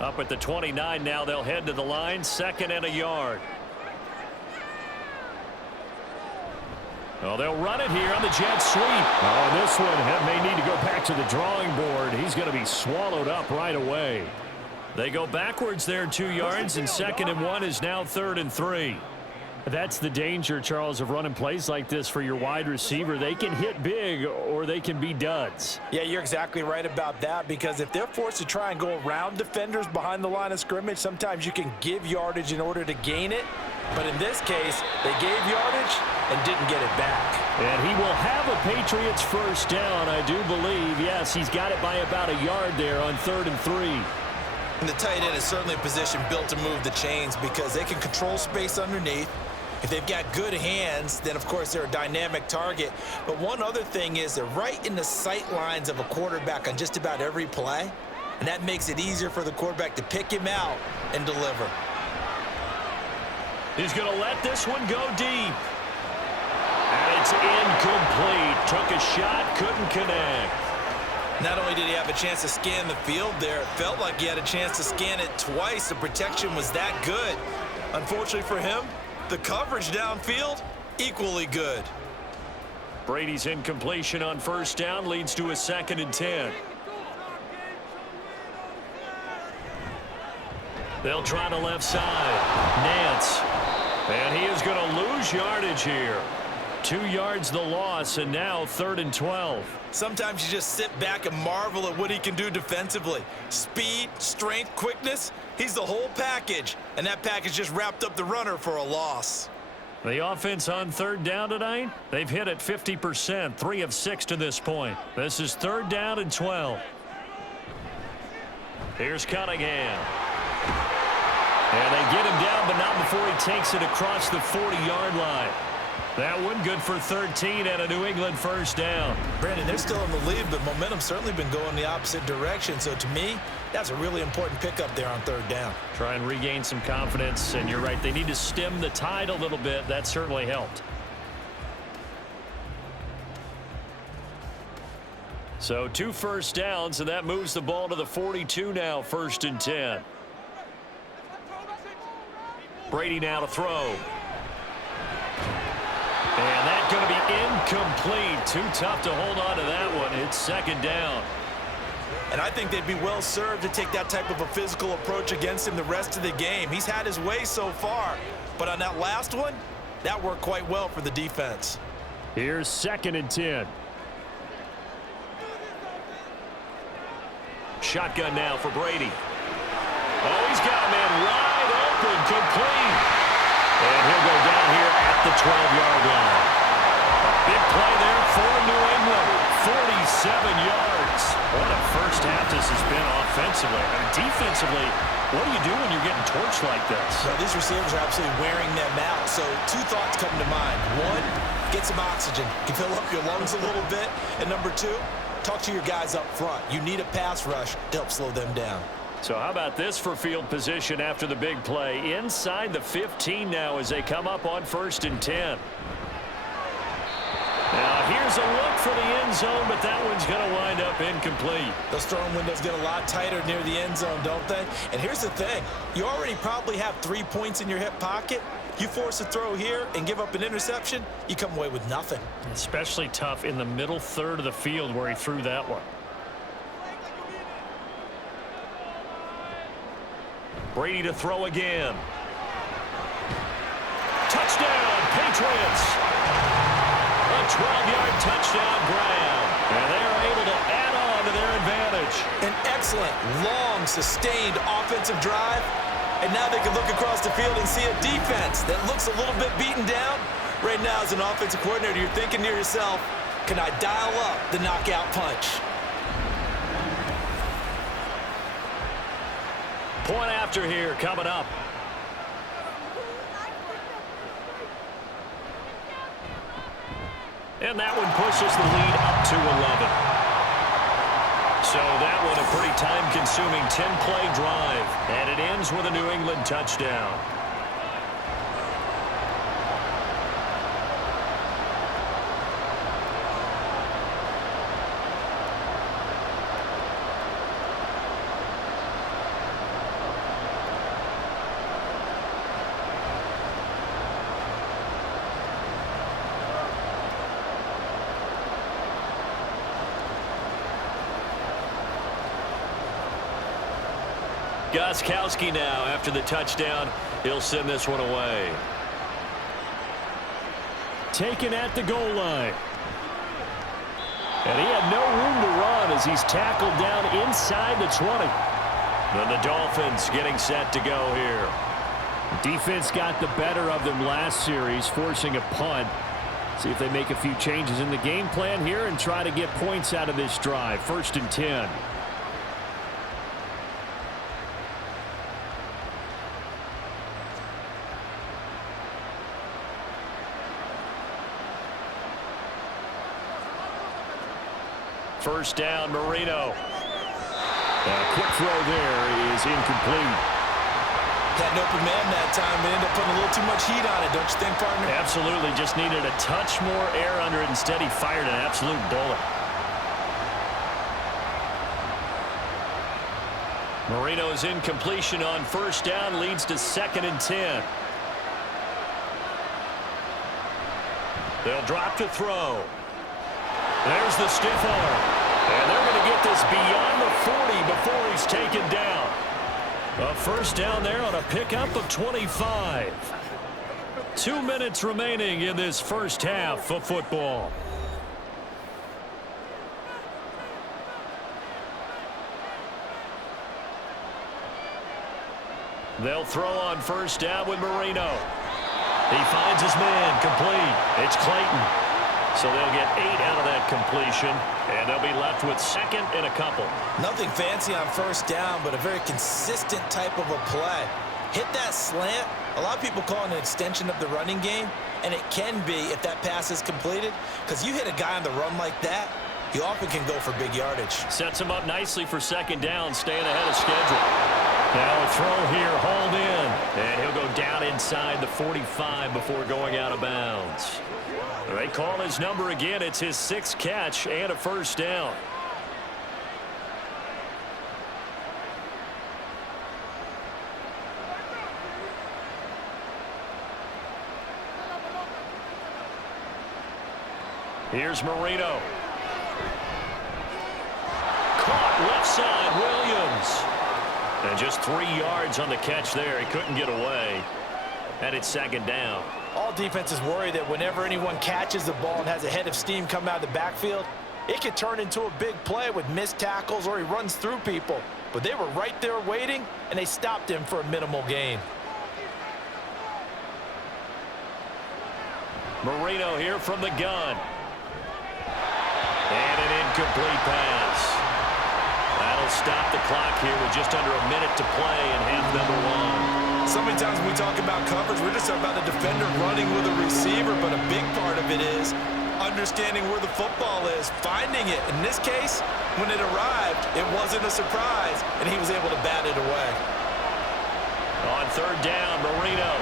Up at the 29 now, they'll head to the line. Second and a yard. Well, they'll run it here on the jet sweep. Oh, this one may need to go back to the drawing board. He's going to be swallowed up right away. They go backwards there 2 yards, and 2nd and 1 is now 3rd and 3. That's the danger, Charles, of running plays like this for your wide receiver. They can hit big or they can be duds. Yeah, you're exactly right about that, because if they're forced to try and go around defenders behind the line of scrimmage, sometimes you can give yardage in order to gain it. But in this case, they gave yardage and didn't get it back. And he will have a Patriots first down, I do believe. Yes, he's got it by about a yard there on 3rd and 3. And the tight end is certainly a position built to move the chains because they can control space underneath. If they've got good hands, then of course they're a dynamic target. But one other thing is they're right in the sight lines of a quarterback on just about every play. And that makes it easier for the quarterback to pick him out and deliver. He's going to let this one go deep. And it's incomplete. Took a shot, couldn't connect. Not only did he have a chance to scan the field there, it felt like he had a chance to scan it twice. The protection was that good. Unfortunately for him, the coverage downfield, equally good. Brady's incompletion on first down leads to a 2nd and 10. They'll try the left side. Nance. And he is going to lose yardage here. 2 yards the loss, and now 3rd and 12. Sometimes you just sit back and marvel at what he can do defensively. Speed, strength, quickness, he's the whole package. And that package just wrapped up the runner for a loss. The offense on 3rd down tonight, they've hit it 50%, 3 of 6 to this point. This is 3rd down and 12. Here's Cunningham. And they get him down, but not before he takes it across the 40-yard line. That one good for 13 and a New England first down. Brandon, they're still in the lead, but momentum's certainly been going the opposite direction. So to me, that's a really important pickup there on 3rd down. Try and regain some confidence, and you're right. They need to stem the tide a little bit. That certainly helped. So 2 first downs, and that moves the ball to the 42 now, 1st and 10. Brady now to throw. And that's going to be incomplete. Too tough to hold on to that one. It's 2nd down. And I think they'd be well served to take that type of a physical approach against him the rest of the game. He's had his way so far. But on that last one, that worked quite well for the defense. Here's 2nd and 10. Shotgun now for Brady. Oh, he's got a man wide open, complete. And he'll go down here at the 12-yard line. Big play there for New England. 47 yards. What a first half this has been offensively. I mean, defensively, what do you do when you're getting torched like this? Well, these receivers are absolutely wearing them out. So 2 thoughts come to mind. 1, get some oxygen. You can fill up your lungs a little bit. And number 2, talk to your guys up front. You need a pass rush to help slow them down. So how about this for field position after the big play? Inside the 15 now as they come up on 1st and 10. Now here's a look for the end zone, but that one's going to wind up incomplete. Those throwing windows get a lot tighter near the end zone, don't they? And here's the thing. You already probably have 3 points in your hip pocket. You force a throw here and give up an interception, you come away with nothing. Especially tough in the middle third of the field where he threw that one. Brady to throw again. Touchdown, Patriots. A 12-yard touchdown grab. And they are able to their advantage. An excellent, long, sustained offensive drive. And now they can look across the field and see a defense that looks a little bit beaten down. Right now, as an offensive coordinator, you're thinking to yourself, can I dial up the knockout punch? Point after here coming up. And that one pushes the lead up to 11. So that one a pretty time-consuming 10-play drive. And it ends with a New England touchdown. Gostkowski now after the touchdown. He'll send this one away. Taken at the goal line. And he had no room to run as he's tackled down inside the 20. Then the Dolphins getting set to go here. Defense got the better of them last series, forcing a punt. See if they make a few changes in the game plan here and try to get points out of this drive. 1st and 10. First down, Marino. A quick throw there is incomplete. Had an open man that time, but ended up putting a little too much heat on it, don't you think, partner? Absolutely, just needed a touch more air under it. Instead, he fired an absolute bullet. Marino's incompletion on first down leads to 2nd and 10. They'll drop to throw. There's the stiff arm. And they're going to get this beyond the 40 before he's taken down. A first down there on a pickup of 25. 2 minutes remaining in this first half of football. They'll throw on first down with Marino. He finds his man complete. It's Clayton. So they'll get 8 out of that completion, and they'll be left with 2nd and a couple. Nothing fancy on first down, but a very consistent type of a play. Hit that slant. A lot of people call it an extension of the running game, and it can be if that pass is completed, because you hit a guy on the run like that, he often can go for big yardage. Sets him up nicely for 2nd down, staying ahead of schedule. Now a throw here, hauled in, and he'll go down inside the 45 before going out of bounds. They call his number again. It's his 6th catch and a first down. Here's Marino. Caught left side, Williams. And just 3 yards on the catch there. He couldn't get away. And it's 2nd down. All defenses worry that whenever anyone catches the ball and has a head of steam come out of the backfield, it could turn into a big play with missed tackles or he runs through people. But they were right there waiting, and they stopped him for a minimal gain. Marino here from the gun. And an incomplete pass. That'll stop the clock here with just under a minute to play in half number 1. So many times when we talk about coverage, we're just talking about a defender running with a receiver, but a big part of it is understanding where the football is, finding it. In this case, when it arrived, it wasn't a surprise, and he was able to bat it away. On 3rd down, Marino.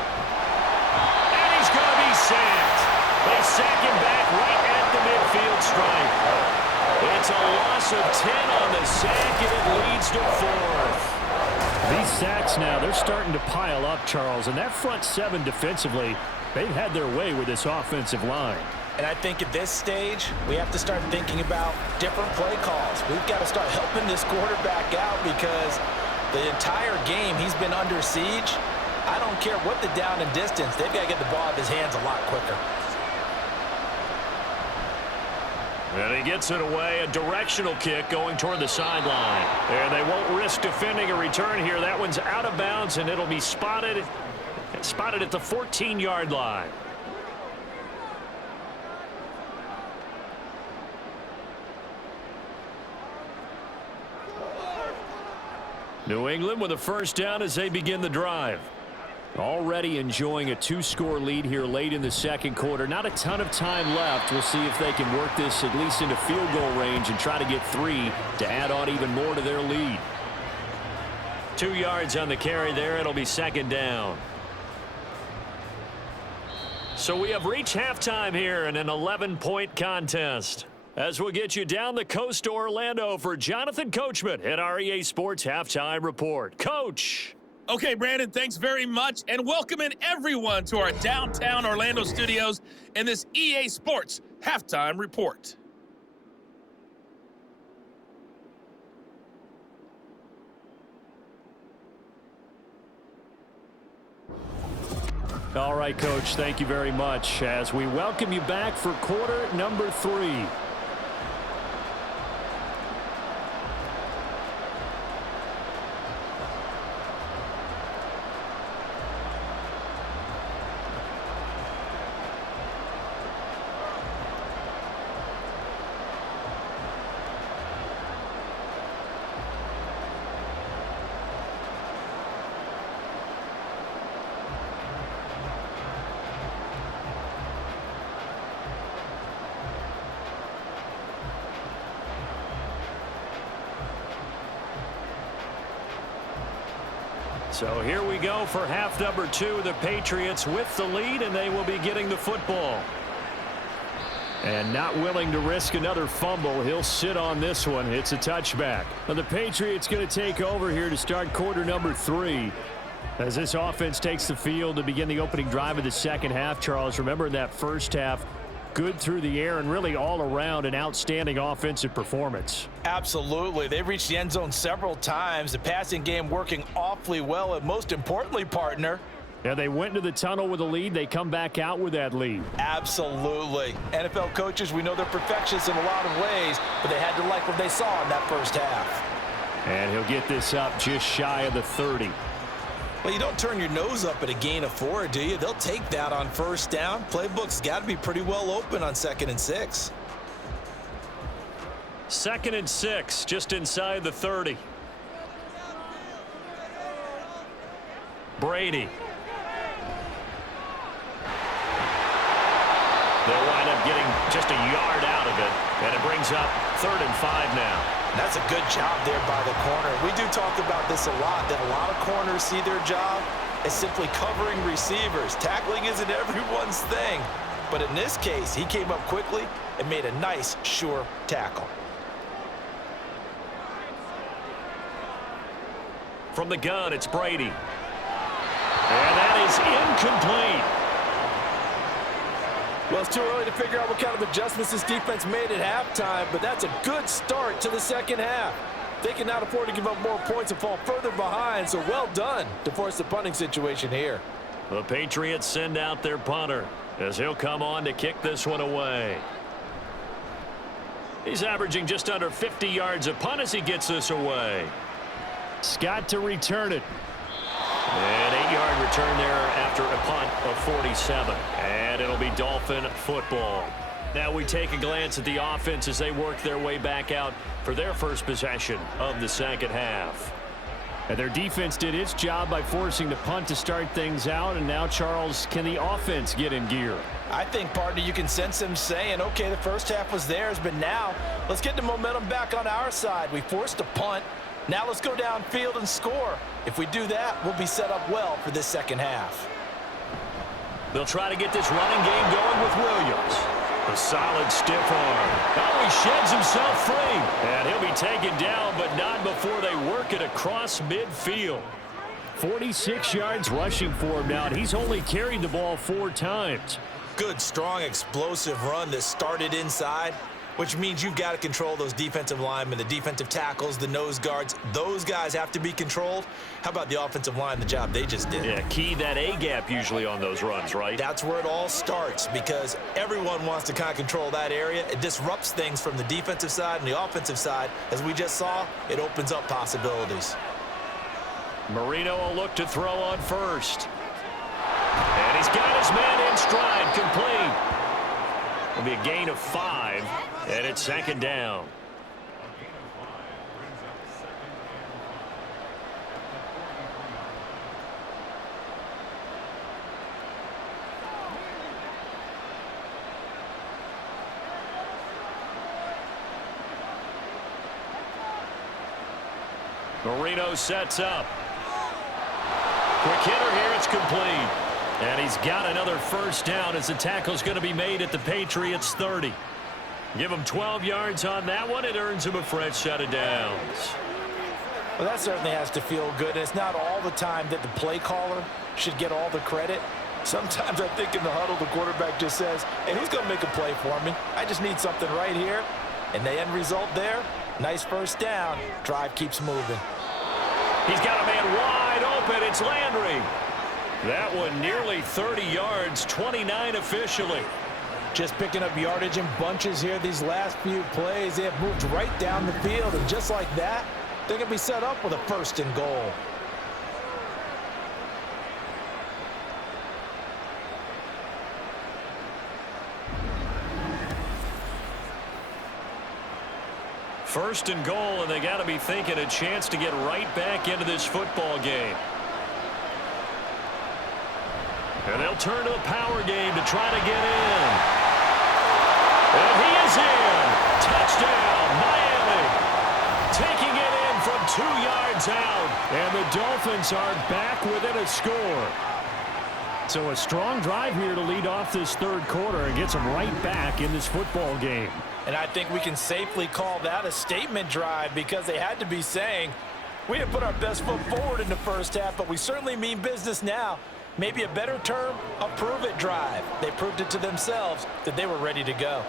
And he's going to be sacked. They sack him back right at the midfield stripe. It's a loss of 10 on the sack, and it leads to 4th. These sacks now, they're starting to pile up, Charles. And that front 7 defensively, they've had their way with this offensive line. And I think at this stage, we have to start thinking about different play calls. We've got to start helping this quarterback out because the entire game he's been under siege. I don't care what the down and distance. They've got to get the ball out of his hands a lot quicker. And he gets it away, a directional kick going toward the sideline. And they won't risk defending a return here. That one's out of bounds, and it'll be spotted at the 14-yard line. New England with a first down as they begin the drive. Already enjoying a 2-score lead here late in the second quarter. Not a ton of time left. We'll see if they can work this at least into field goal range and try to get 3 to add on even more to their lead. 2 yards on the carry there. It'll be second down. So we have reached halftime here in an 11-point contest. As we'll get you down the coast to Orlando for Jonathan Coachman at our EA Sports Halftime Report. Coach. Okay, Brandon, thanks very much, and welcome in everyone to our downtown Orlando studios in this EA Sports Halftime Report. All right, Coach, thank you very much as we welcome you back for quarter number 3. So here we go for half number 2. The Patriots with the lead, and they will be getting the football. And not willing to risk another fumble. He'll sit on this one. It's a touchback. Now the Patriots going to take over here to start quarter number 3. As this offense takes the field to begin the opening drive of the second half, Charles, remember in that first half, good through the air and really all around an outstanding offensive performance. Absolutely. They've reached the end zone several times. The passing game working awfully well, and most importantly, partner, yeah, they went into the tunnel with a lead. They come back out with that lead. Absolutely. NFL coaches, we know they're perfectionists in a lot of ways, but they had to like what they saw in that first half. And he'll get this up just shy of the 30. Well, you don't turn your nose up at a gain of 4, do you? They'll take that on first down. Playbook's got to be pretty well open on 2nd and 6. 2nd and 6, just inside the 30. Brady. They'll wind up getting just a yard out of it, and it brings up 3rd and 5 now. That's a good job there by the corner. We do talk about this a lot, that a lot of corners see their job as simply covering receivers. Tackling isn't everyone's thing. But in this case, he came up quickly and made a nice, sure tackle. From the gun, it's Brady. And that is incomplete. Well, it's too early to figure out what kind of adjustments this defense made at halftime, but that's a good start to the second half. They can not afford to give up more points and fall further behind, so well done to force the punting situation here. The Patriots send out their punter as he'll come on to kick this one away. He's averaging just under 50 yards a punt as he gets this away. Scott to return it. An 8-yard return there after a punt of 47. And it'll be Dolphin football. Now we take a glance at the offense as they work their way back out for their first possession of the second half. And their defense did its job by forcing the punt to start things out. And now, Charles, can the offense get in gear? I think, partner, you can sense them saying, okay, the first half was theirs, but now let's get the momentum back on our side. We forced a punt. Now let's go downfield and score. If we do that, we'll be set up well for this second half. They'll try to get this running game going with Williams. A solid stiff arm. Oh, he sheds himself free. And he'll be taken down, but not before they work it across midfield. 46 yards rushing for him now, and he's only carried the ball 4 times. Good, strong, explosive run that started inside which means you've got to control those defensive linemen, the defensive tackles, the nose guards. Those guys have to be controlled. How about the offensive line, the job they just did? Yeah, key that A-gap usually on those runs, right? That's where it all starts because everyone wants to kind of control that area. It disrupts things from the defensive side and the offensive side. As we just saw, it opens up possibilities. Marino will look to throw on first. And he's got his man in stride, complete. It'll be a gain of 5, and it's second down. Marino sets up. Quick hitter here, it's complete. And he's got another first down as the tackle's going to be made at the Patriots 30. Give him 12 yards on that one. It earns him a fresh set of downs. Well, that certainly has to feel good. And it's not all the time that the play caller should get all the credit. Sometimes I think in the huddle, the quarterback just says, hey, who's going to make a play for me? I just need something right here. And the end result there, nice first down. Drive keeps moving. He's got a man wide open. It's Landry. That one nearly 30 yards, 29 officially. Just picking up yardage in bunches here these last few plays. They have moved right down the field, and just like that, they're going to be set up with a 1st and goal. First and goal, and they got to be thinking a chance to get right back into this football game. And they'll turn to the power game to try to get in. And he is in. Touchdown, Miami. Taking it in from 2 yards out. And the Dolphins are back within a score. So a strong drive here to lead off this third quarter and gets them right back in this football game. And I think we can safely call that a statement drive because they had to be saying, we didn't put our best foot forward in the first half, but we certainly mean business now. Maybe a better term, a prove-it drive. They proved it to themselves that they were ready to go.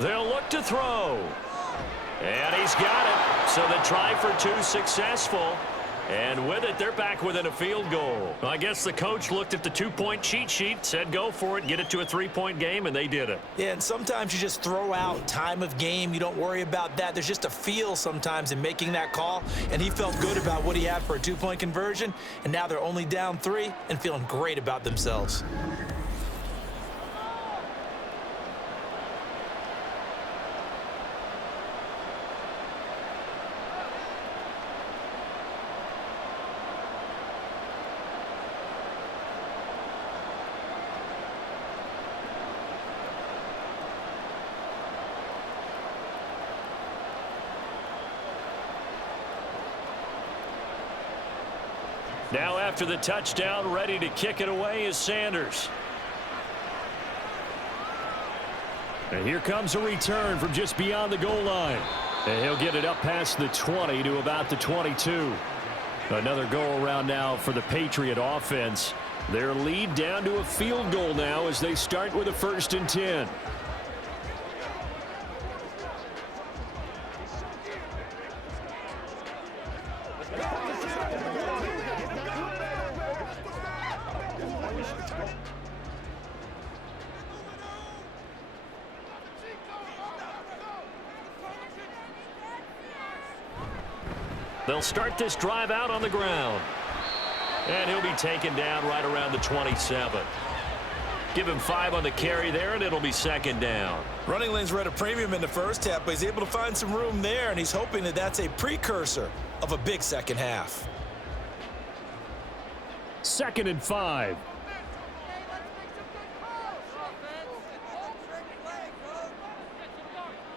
They'll look to throw. And he's got it. So the try for 2 successful. And with it, they're back within a field goal. I guess the coach looked at the 2-point cheat sheet, said go for it, get it to a 3-point game, and they did it. Yeah, and sometimes you just throw out time of game. You don't worry about that. There's just a feel sometimes in making that call, and he felt good about what he had for a 2-point conversion, and now they're only down 3 and feeling great about themselves. Now after the touchdown, ready to kick it away is Sanders. And here comes a return from just beyond the goal line. And he'll get it up past the 20 to about the 22. Another go around now for the Patriot offense. Their lead down to a field goal now as they start with a 1st and 10. They'll start this drive out on the ground. And he'll be taken down right around the 27. Give him 5 on the carry there, and it'll be 2nd down. Running lanes were at a premium in the first half, but he's able to find some room there, and he's hoping that that's a precursor of a big second half. 2nd and 5.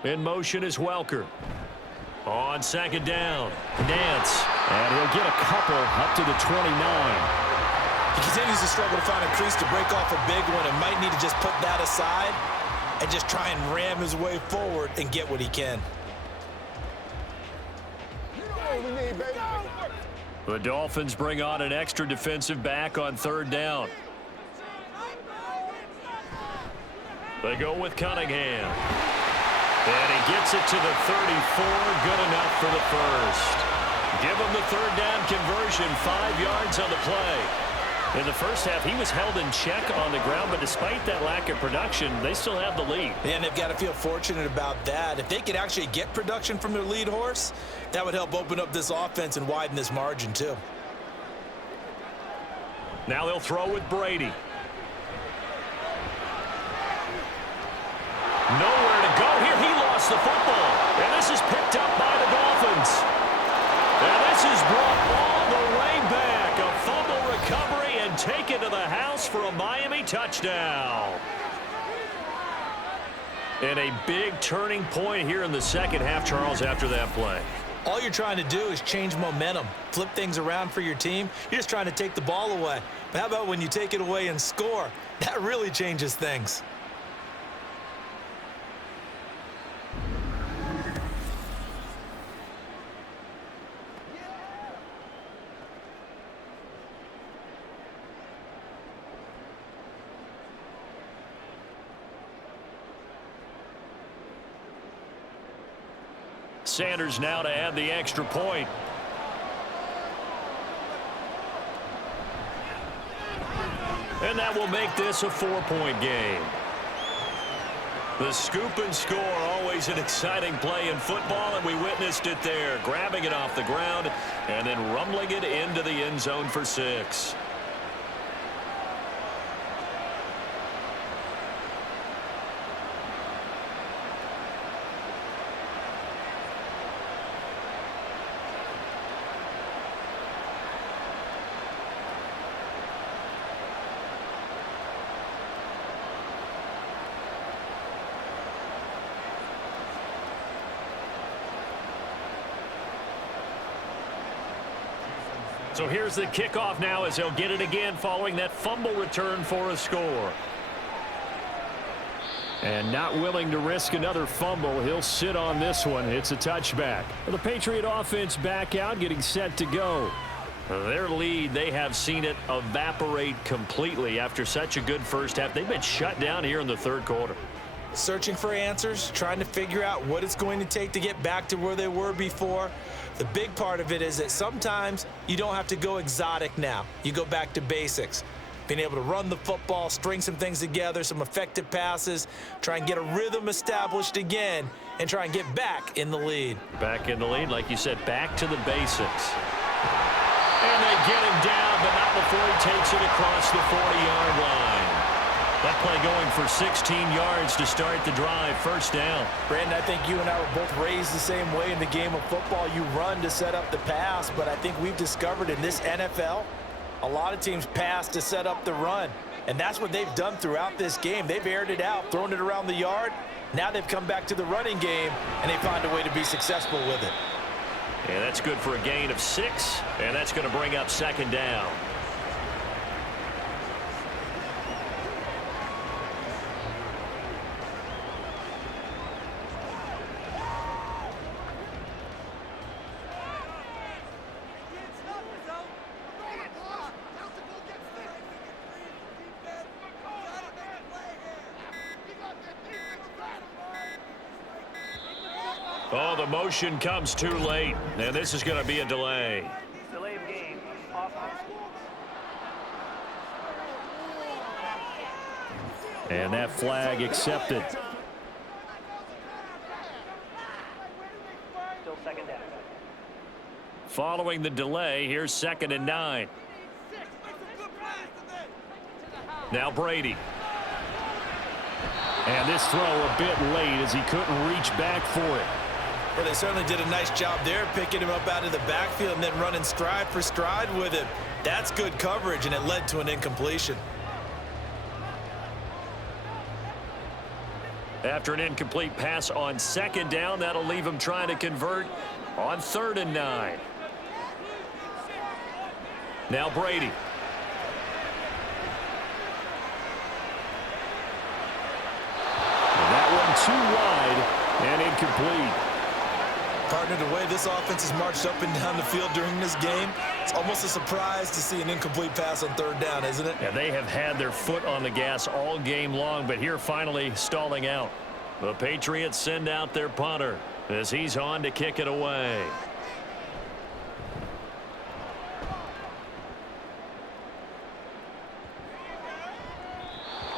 In motion is Welker. On 2nd down, Nance. And he'll get a couple up to the 29. He continues to struggle to find a crease to break off a big one and might need to just put that aside and just try and ram his way forward and get what he can. The Dolphins bring on an extra defensive back on 3rd down. They go with Cunningham. And he gets it to the 34. Good enough for the first. Give him the third down conversion, 5 yards on the play. In the first half, he was held in check on the ground, but despite that lack of production, they still have the lead. And they've got to feel fortunate about that. If they could actually get production from their lead horse, that would help open up this offense and widen this margin too. Now they'll throw with Brady. Nowhere to go here. He lost the football. And this is picked up by the Dolphins. And this is brought all the way back. A fumble recovery and taken to the house for a Miami touchdown. And a big turning point here in the second half, Charles, after that play. All you're trying to do is change momentum, flip things around for your team. You're just trying to take the ball away. But how about when you take it away and score? That really changes things. Sanders now to add the extra point. And that will make this a 4-point game. The scoop and score, always an exciting play in football, and we witnessed it there, grabbing it off the ground and then rumbling it into the end zone for 6. So here's the kickoff now as they'll get it again following that fumble return for a score. And not willing to risk another fumble, he'll sit on this one. It's a touchback. The Patriot offense back out, getting set to go. Their lead, they have seen it evaporate completely after such a good first half. They've been shut down here in the third quarter. Searching for answers, trying to figure out what it's going to take to get back to where they were before. The big part of it is that sometimes you don't have to go exotic now. You go back to basics. Being able to run the football, string some things together, some effective passes, try and get a rhythm established again, and try and get back in the lead. Back in the lead, like you said, back to the basics. And they get him down, but not before he takes it across the 40-yard line. That play going for 16 yards to start the drive. First down. Brandon, I think you and I were both raised the same way in the game of football. You run to set up the pass, but I think we've discovered in this NFL, a lot of teams pass to set up the run. And that's what they've done throughout this game. They've aired it out, thrown it around the yard. Now they've come back to the running game, and they find a way to be successful with it. And that's good for a gain of 6, and that's going to bring up second down. Oh, the motion comes too late, and this is going to be a delay. Delay of game. Offside. And that flag accepted. Still second down. Following the delay, here's 2nd and 9. Now Brady. And this throw a bit late as he couldn't reach back for it. Well, they certainly did a nice job there, picking him up out of the backfield and then running stride for stride with him. That's good coverage, and it led to an incompletion. After an incomplete pass on 2nd down, that'll leave him trying to convert on 3rd and 9. Now Brady. That one too wide and incomplete. Partner, the way this offense has marched up and down the field during this game, It's almost a surprise to see an incomplete pass on third down, isn't it? Yeah, they have had their foot on the gas all game long, but here finally stalling out. The Patriots send out their punter as he's on to kick it away.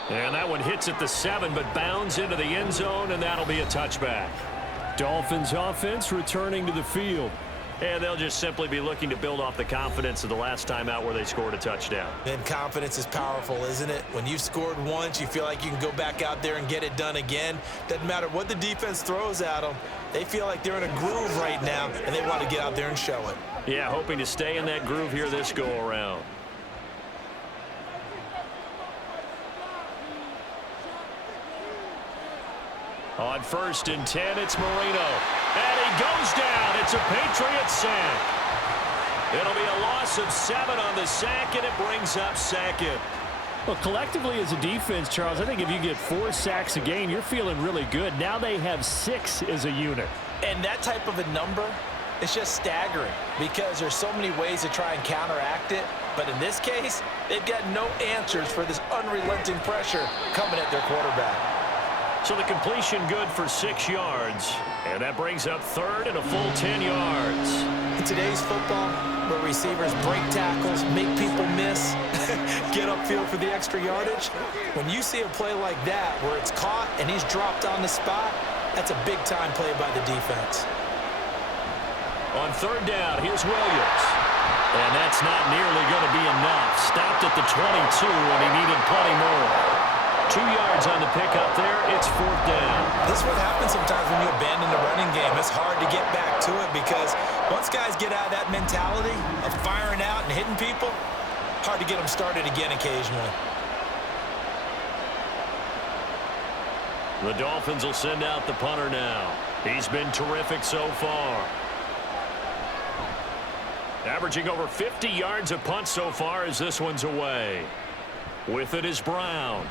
And that one hits at the 7, but bounds into the end zone, and that'll be a touchback. Dolphins offense returning to the field. And they'll just simply be looking to build off the confidence of the last time out where they scored a touchdown. And confidence is powerful, isn't it? When you've scored once, you feel like you can go back out there and get it done again. Doesn't matter what the defense throws at them. They feel like they're in a groove right now, and they want to get out there and show it. Yeah, hoping to stay in that groove here this go-around. On 1st and 10, it's Marino. And he goes down. It's a Patriots sack. It'll be a loss of 7 on the sack, and it brings up second. Well, collectively as a defense, Charles, I think if you get 4 sacks a game, you're feeling really good. Now they have 6 as a unit. And that type of a number is just staggering because there's so many ways to try and counteract it. But in this case, they've got no answers for this unrelenting pressure coming at their quarterback. So the completion good for 6 yards. And that brings up 3rd and a full 10 yards. In today's football, where receivers break tackles, make people miss, get upfield for the extra yardage, when you see a play like that where it's caught and he's dropped on the spot, that's a big-time play by the defense. On 3rd down, here's Williams. And that's not nearly going to be enough. Stopped at the 22, and he needed plenty more. 2 yards on the pickup there. It's 4th down. This is what happens sometimes when you abandon the running game. It's hard to get back to it because once guys get out of that mentality of firing out and hitting people, hard to get them started again occasionally. The Dolphins will send out the punter now. He's been terrific so far. Averaging over 50 yards a punt so far as this one's away. With it is Brown.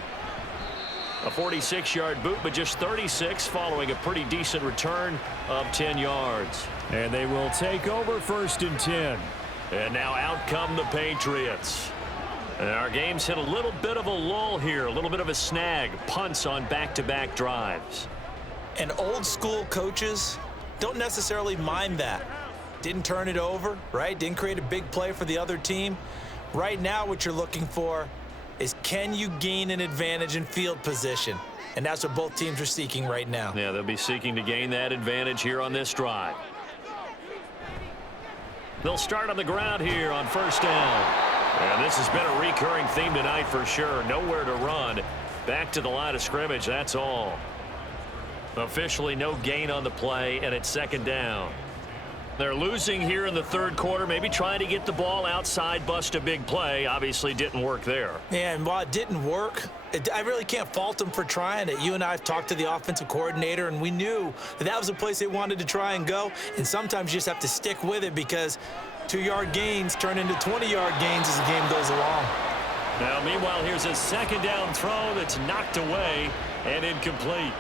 A 46-yard boot, but just 36 following a pretty decent return of 10 yards. And they will take over 1st and 10. And now out come the Patriots. And our game's hit a little bit of a lull here, a little bit of a snag. Punts on back-to-back drives. And old school coaches don't necessarily mind that. Didn't turn it over, right? Didn't create a big play for the other team. Right now what you're looking for is can you gain an advantage in field position? And that's what both teams are seeking right now. Yeah, they'll be seeking to gain that advantage here on this drive. They'll start on the ground here on 1st down. And this has been a recurring theme tonight for sure. Nowhere to run. Back to the line of scrimmage, that's all. Officially no gain on the play, and it's 2nd down. They're losing here in the 3rd quarter, maybe trying to get the ball outside, bust a big play. Obviously didn't work there. Yeah, and while it didn't work, I really can't fault them for trying it. You and I have talked to the offensive coordinator, and we knew that that was a place they wanted to try and go. And sometimes you just have to stick with it because 2-yard gains turn into 20-yard gains as the game goes along. Now, meanwhile, here's a 2nd down throw that's knocked away and incomplete.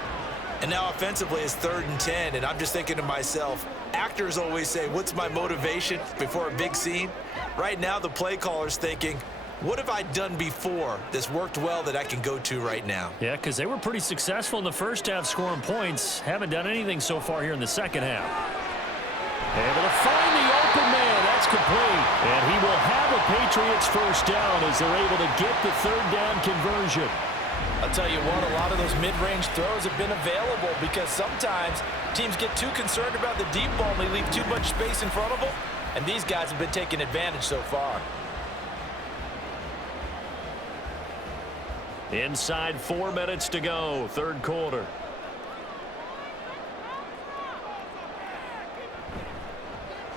And now offensively it's 3rd and 10, and I'm just thinking to myself, actors always say, what's my motivation before a big scene? Right now the play caller's thinking, what have I done before that's worked well that I can go to right now? Yeah, because they were pretty successful in the first half scoring points. Haven't done anything so far here in the second half. Able to find the open man. That's complete. And he will have a Patriots first down as they're able to get the 3rd down conversion. I'll tell you what, a lot of those mid-range throws have been available because sometimes teams get too concerned about the deep ball and they leave too much space in front of them, and these guys have been taking advantage so far. Inside 4 minutes to go, 3rd quarter.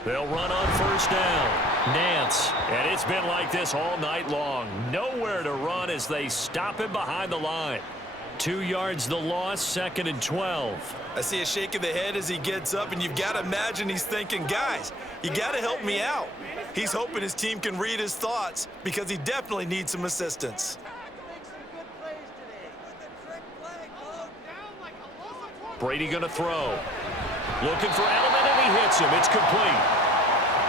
They'll run on 1st down. Nance, and it's been like this all night long. Nowhere to run as they stop him behind the line. 2 yards the loss, 2nd and 12. I see a shake of the head as he gets up, and you've got to imagine he's thinking, guys, you got to help me out. He's hoping his team can read his thoughts because he definitely needs some assistance. Brady going to throw. Looking for Edelman, and he hits him. It's complete.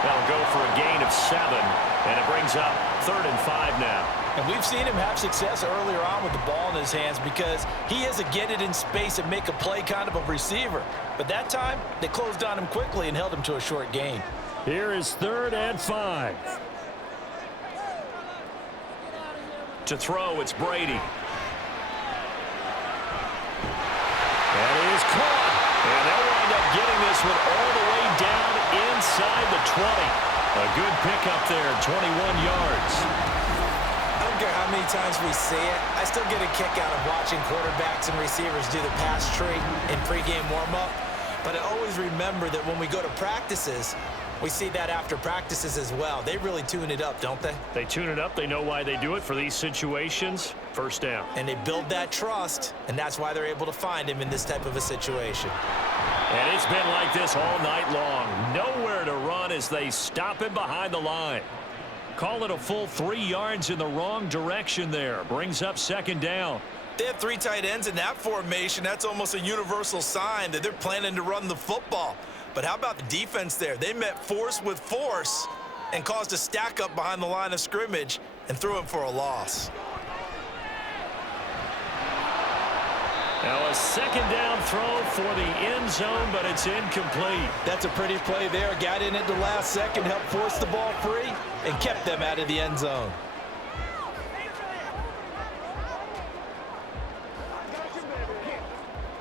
That'll go for a gain of 7, and it brings up 3rd and 5 now. And we've seen him have success earlier on with the ball in his hands because he is a get it in space and make a play kind of a receiver. But that time, they closed on him quickly and held him to a short gain. Here is 3rd and 5. To throw, it's Brady. And it is caught. And they'll wind up getting this one all the way down inside the 20. A good pickup there, 21 yards. I don't care how many times we see it, I still get a kick out of watching quarterbacks and receivers do the pass tree in pregame warm-up. But I always remember that when we go to practices, we see that after practices as well. They really tune it up, don't they? They tune it up. They know why they do it for these situations. First down. And they build that trust, and that's why they're able to find him in this type of a situation. And it's been like this all night long. Nowhere to run as they stop him behind the line. Call it a full 3 yards in the wrong direction there. Brings up 2nd down. They have 3 tight ends in that formation. That's almost a universal sign that they're planning to run the football. But how about the defense there? They met force with force and caused a stack up behind the line of scrimmage and threw him for a loss. Now a 2nd down throw for the end zone, but it's incomplete. That's a pretty play there. Got in at the last second, helped force the ball free, and kept them out of the end zone.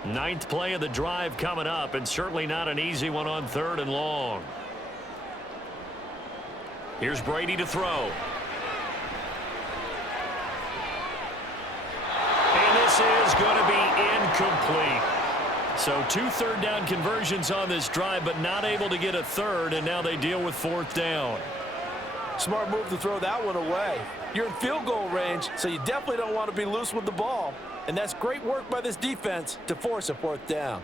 Ninth play of the drive coming up, and certainly not an easy one on 3rd and long. Here's Brady to throw. And this is going to be incomplete. So 2 3rd down conversions on this drive, but not able to get a 3rd, and now they deal with 4th down. Smart move to throw that one away. You're in field goal range, so you definitely don't want to be loose with the ball. And that's great work by this defense to force a 4th down.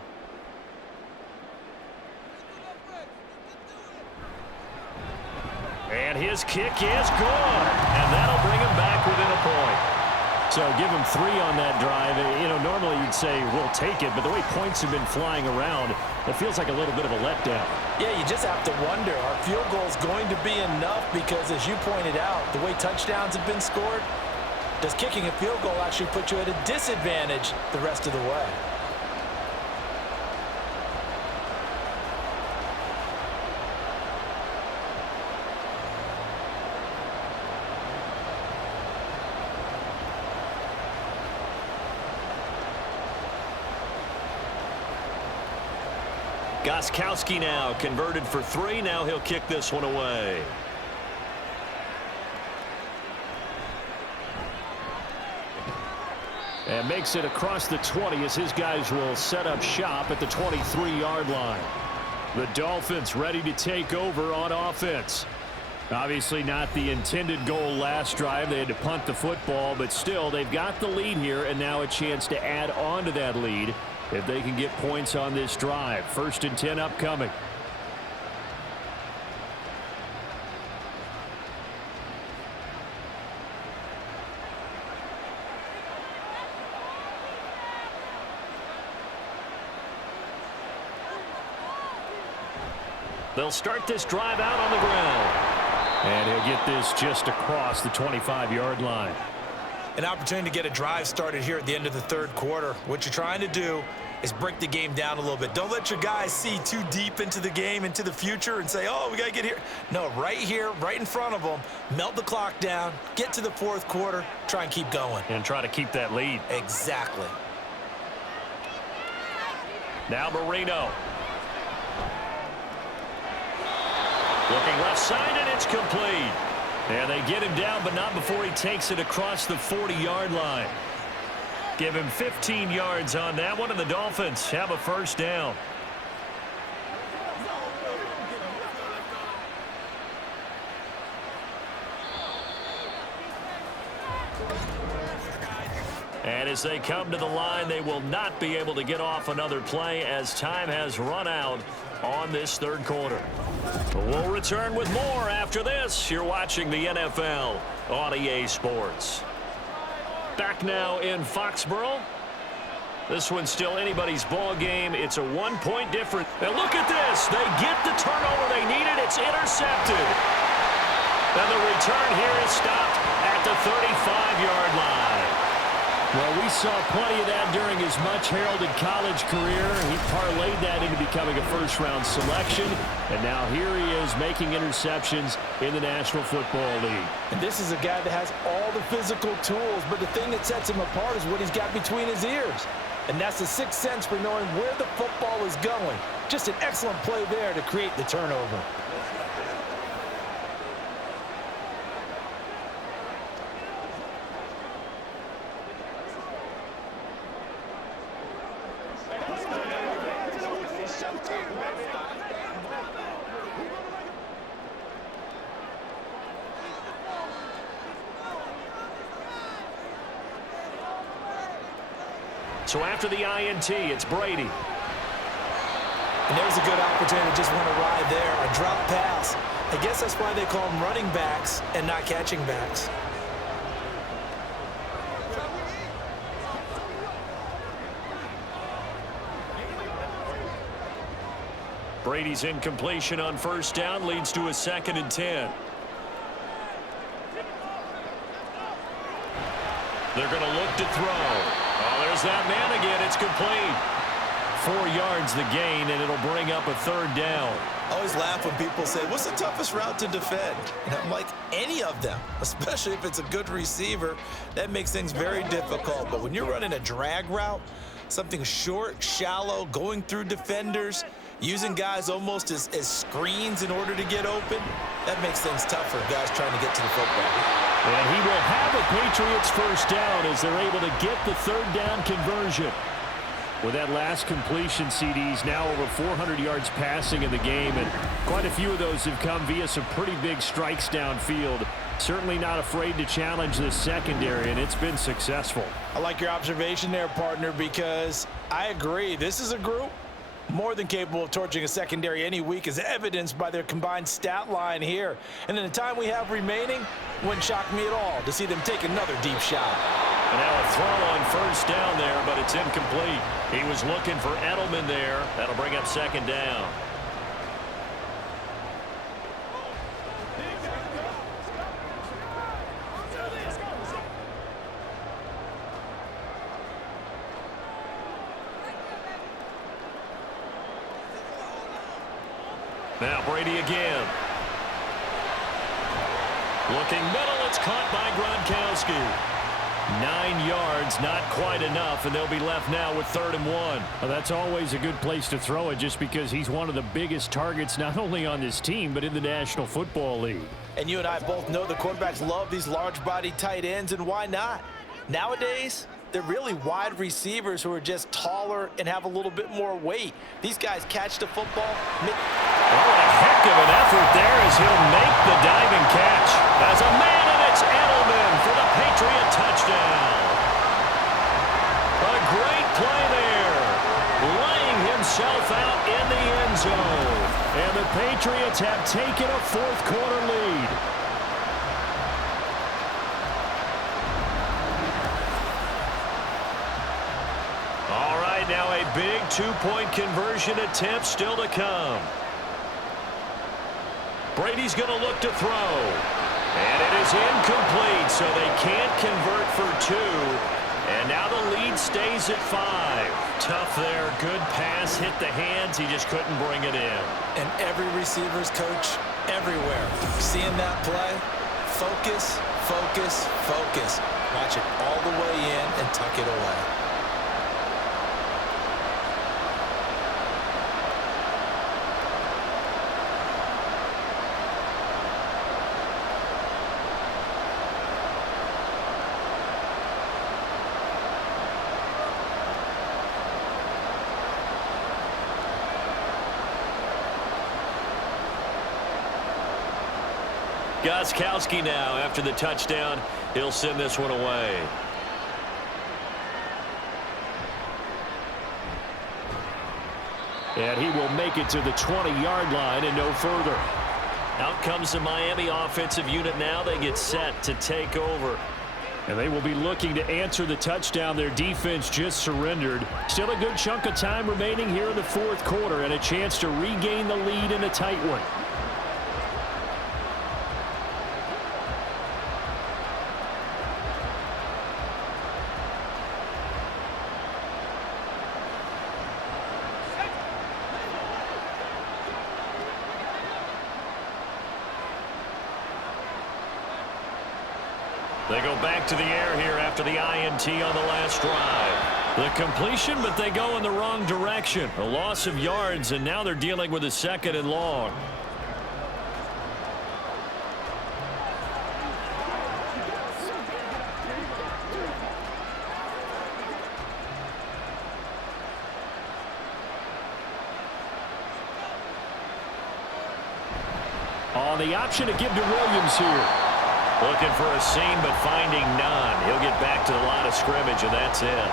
And his kick is good. And that'll bring him back within a point. So give him 3 on that drive. You know, normally you'd say we'll take it, but the way points have been flying around, it feels like a little bit of a letdown. Yeah, you just have to wonder, are field goals going to be enough? Because as you pointed out, the way touchdowns have been scored, does kicking a field goal actually put you at a disadvantage the rest of the way? Gostkowski now converted for 3. Now he'll kick this one away. And makes it across the 20 as his guys will set up shop at the 23-yard line. The Dolphins ready to take over on offense. Obviously not the intended goal last drive. They had to punt the football, but still they've got the lead here and now a chance to add on to that lead if they can get points on this drive. 1st and 10 upcoming. They'll start this drive out on the ground. And he'll get this just across the 25-yard line. An opportunity to get a drive started here at the end of the 3rd quarter. What you're trying to do is break the game down a little bit. Don't let your guys see too deep into the game, into the future, and say, oh, we got to get here. No, right here, right in front of them, melt the clock down, get to the 4th quarter, try and keep going. And try to keep that lead. Exactly. Now Marino. Looking left side, and it's complete. And they get him down, but not before he takes it across the 40-yard line. Give him 15 yards on that one, and the Dolphins have a 1st down. And as they come to the line, they will not be able to get off another play as time has run out on this 3rd quarter. We'll return with more after this. You're watching the NFL on EA Sports. Back now in Foxborough. This one's still anybody's ball game. It's a 1-point difference. And look at this. They get the turnover they needed. It's intercepted. And the return here is stopped at the 35-yard line. Well, we saw plenty of that during his much-heralded college career. He parlayed that into becoming a first-round selection. And now here he is making interceptions in the National Football League. And this is a guy that has all the physical tools, but the thing that sets him apart is what he's got between his ears. And that's the sixth sense for knowing where the football is going. Just an excellent play there to create the turnover. So after the INT, it's Brady. And there's a good opportunity to just want to ride there. A drop pass. I guess that's why they call them running backs and not catching backs. Brady's incompletion on first down leads to a 2nd and 10. They're going to look to throw. Oh, there's that man again. It's complete. 4 yards the gain, and it'll bring up a 3rd down. I always laugh when people say, what's the toughest route to defend? And I'm like, any of them, especially if it's a good receiver. That makes things very difficult. But when you're running a drag route, something short, shallow, going through defenders, using guys almost as screens in order to get open, that makes things tougher, guys trying to get to the football. And he will have a Patriots first down as they're able to get the 3rd down conversion. With that last completion, CD's now over 400 yards passing in the game, and quite a few of those have come via some pretty big strikes downfield. Certainly not afraid to challenge this secondary, and it's been successful. I like your observation there, partner, because I agree. This is a group more than capable of torching a secondary any week, as evidenced by their combined stat line here. And in the time we have remaining, wouldn't shock me at all to see them take another deep shot. And now a throw on first down there, but it's incomplete. He was looking for Edelman there. That'll bring up 2nd down. Now Brady again. Looking middle, it's caught by Gronkowski. 9 yards, not quite enough, and they'll be left now with 3rd and 1. Well, that's always a good place to throw it, just because he's one of the biggest targets not only on this team but in the National Football League. And you and I both know the quarterbacks love these large-bodied tight ends, and why not? Nowadays, they're really wide receivers who are just taller and have a little bit more weight. These guys catch the football. Oh, what a heck of an effort there as he'll make the diving catch. As a man, and it's Edelman for the Patriot touchdown. A great play there, laying himself out in the end zone. And the Patriots have taken a 4th quarter lead. All right, now a big 2-point conversion attempt still to come. Brady's going to look to throw. And it is incomplete, so they can't convert for 2. And now the lead stays at 5. Tough there. Good pass. Hit the hands. He just couldn't bring it in. And every receiver's coach everywhere. Seeing that play, focus, focus, focus. Watch it all the way in and tuck it away. Gostkowski now, after the touchdown, he'll send this one away. And he will make it to the 20-yard line and no further. Out comes the Miami offensive unit now. They get set to take over. And they will be looking to answer the touchdown their defense just surrendered. Still a good chunk of time remaining here in the fourth quarter and a chance to regain the lead in a tight one. They go back to the air here after the INT on the last drive. The completion, but they go in the wrong direction. A loss of yards, and now they're dealing with a 2nd and long. On the option to give to Williams here. Looking for a seam, but finding none. He'll get back to the line of scrimmage, and that's it.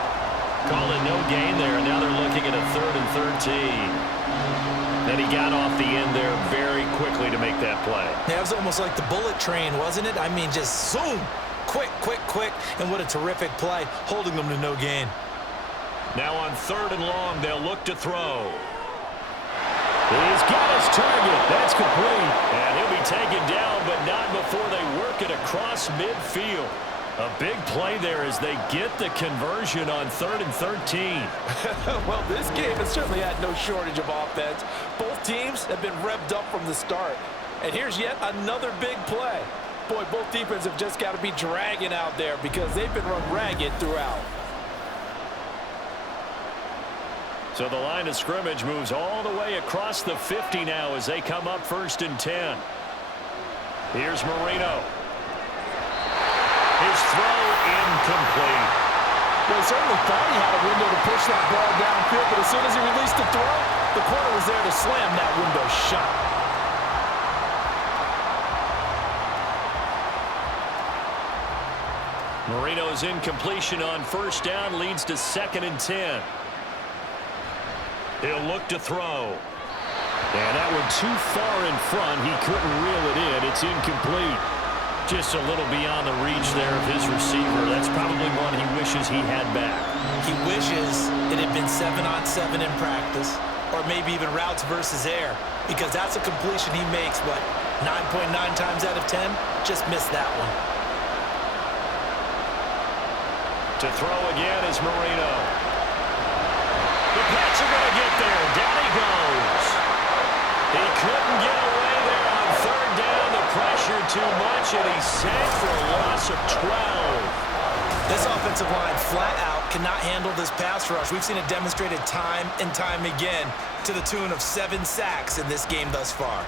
Calling no gain there, and now they're looking at a 3rd and 13. Then he got off the end there very quickly to make that play. That was almost like the bullet train, wasn't it? I mean, just zoom. Quick, quick, quick. And what a terrific play, holding them to no gain. Now on 3rd and long, they'll look to throw. He's got his target. That's complete. And he'll be taken down, but not before they work it across midfield. A big play there as they get the conversion on 3rd and 13. Well, this game has certainly had no shortage of offense. Both teams have been revved up from the start. And here's yet another big play. Boy, both defenses have just got to be dragging out there because they've been run ragged throughout. So the line of scrimmage moves all the way across the 50 now as they come up 1st and 10. Here's Marino. His throw incomplete. Well, he certainly thought he had a window to push that ball downfield, but as soon as he released the throw, the corner was there to slam that window shut. Marino's incompletion on 1st down leads to 2nd and 10. He'll look to throw. And that one too far in front. He couldn't reel it in. It's incomplete. Just a little beyond the reach there of his receiver. That's probably one he wishes he had back. He wishes it had been 7-on-7 in practice, or maybe even routes versus air, because that's a completion he makes, what, 9.9 times out of 10? Just missed that one. To throw again is Marino. The Pats are going to get there. Down he goes. He couldn't get away there on 3rd down. The pressure too much, and he's sacked for a loss of 12. This offensive line flat out cannot handle this pass rush. We've seen it demonstrated time and time again to the tune of 7 sacks in this game thus far.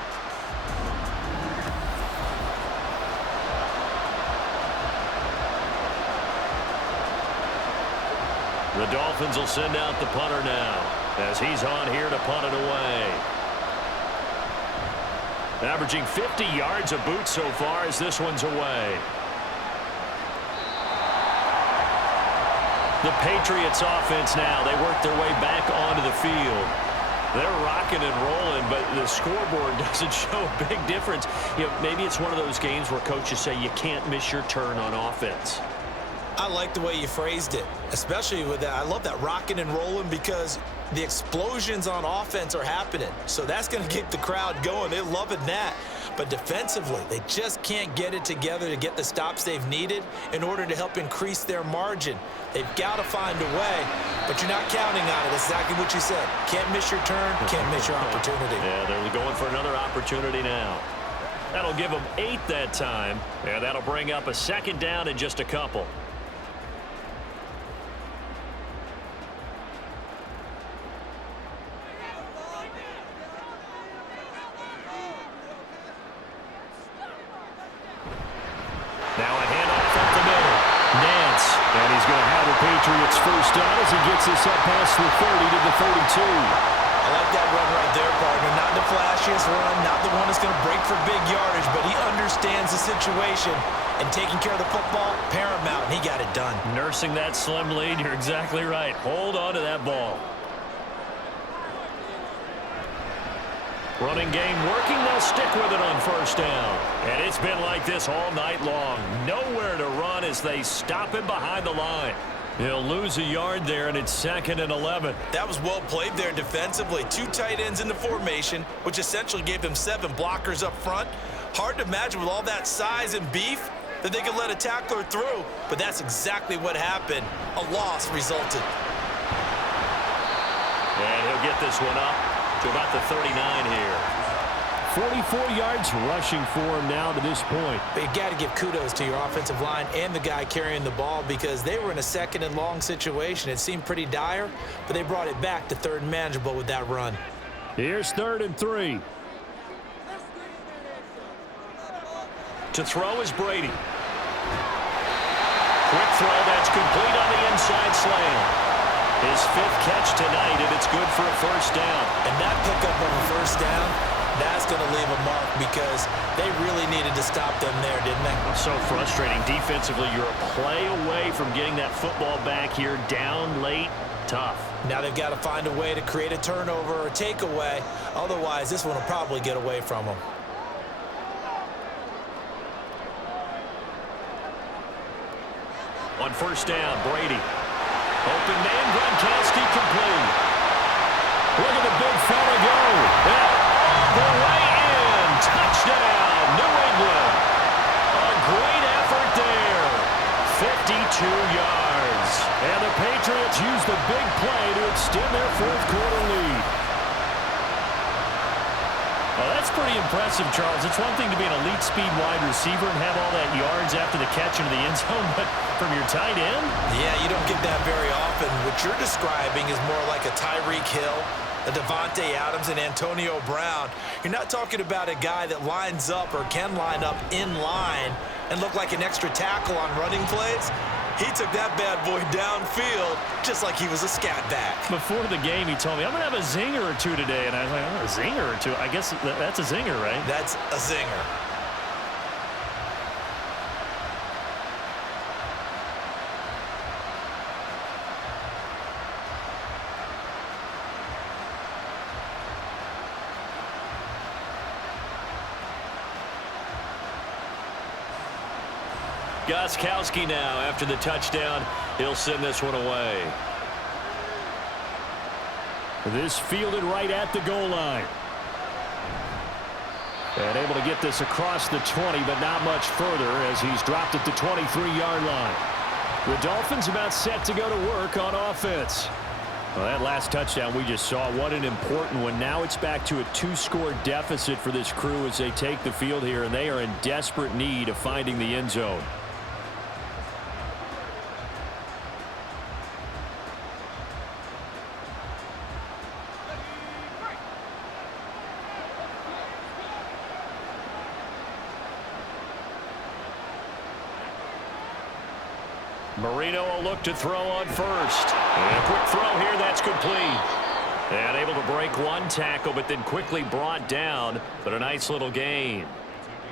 The Dolphins will send out the punter now as he's on here to punt it away. Averaging 50 yards a boot so far as this one's away. The Patriots offense now. They work their way back onto the field. They're rocking and rolling, but the scoreboard doesn't show a big difference. You know, maybe it's one of those games where coaches say you can't miss your turn on offense. I like the way you phrased it, especially with that. I love that rocking and rolling because the explosions on offense are happening. So that's going to keep the crowd going. They're loving that. But defensively, they just can't get it together to get the stops they've needed in order to help increase their margin. They've got to find a way, but you're not counting on it. That's exactly what you said. Can't miss your turn, can't miss your opportunity. Yeah, they're going for another opportunity now. That'll give them 8 that time, and that'll bring up a 2nd down in just a couple. Now a handoff up the middle. Nance. And he's going to have the Patriots 1st down as he gets this up past the 30 to the 32. I like that run right there, partner. Not the flashiest run, not the one that's going to break for big yardage, but he understands the situation, and taking care of the football, paramount, and he got it done. Nursing that slim lead, you're exactly right. Hold on to that ball. Running game working. They'll stick with it on first down. And it's been like this all night long. Nowhere to run as they stop him behind the line. He'll lose a yard there, and it's 2nd and 11. That was well played there defensively. 2 tight ends in the formation, which essentially gave them 7 blockers up front. Hard to imagine with all that size and beef that they could let a tackler through, but that's exactly what happened. A loss resulted. And he'll get this one up to about the 39 here. 44 yards rushing for him now to this point. But you got to give kudos to your offensive line and the guy carrying the ball because they were in a 2nd and long situation. It seemed pretty dire, but they brought it back to 3rd and manageable with that run. Here's 3rd and 3. To throw is Brady. Quick throw that's complete on the inside slant. His 5th catch tonight, and it's good for a first down. And that pickup of a first down, that's going to leave a mark because they really needed to stop them there, didn't they? So frustrating. Defensively, you're a play away from getting that football back here down late. Tough. Now they've got to find a way to create a turnover or a takeaway. Otherwise, this one will probably get away from them. On first down, Brady. Open man, Gronkowski complete. Look at the big fella go. All the way in. Touchdown, New England. A great effort there. 52 yards. And the Patriots use the big play to extend their 4th quarter lead. Well, that's pretty impressive, Charles. It's one thing to be an elite speed wide receiver and have all that yards after the catch into the end zone, but from your tight end? Yeah, you don't get that very often. What you're describing is more like a Tyreek Hill, a Devontae Adams, and Antonio Brown. You're not talking about a guy that lines up or can line up in line and look like an extra tackle on running plays. He took that bad boy downfield just like he was a scat back. Before the game, he told me, I'm going to have a zinger or two today. And I was like, oh, a zinger or two? I guess that's a zinger, right? That's a zinger. Gostkowski now after the touchdown. He'll send this one away. This fielded right at the goal line. And able to get this across the 20, but not much further as he's dropped at the 23-yard line. The Dolphins about set to go to work on offense. Well, that last touchdown we just saw, what an important one. Now it's back to a 2-score deficit for this crew as they take the field here, and they are in desperate need of finding the end zone. Marino will look to throw on first. And a quick throw here, that's complete. And able to break one tackle, but then quickly brought down, but a nice little gain.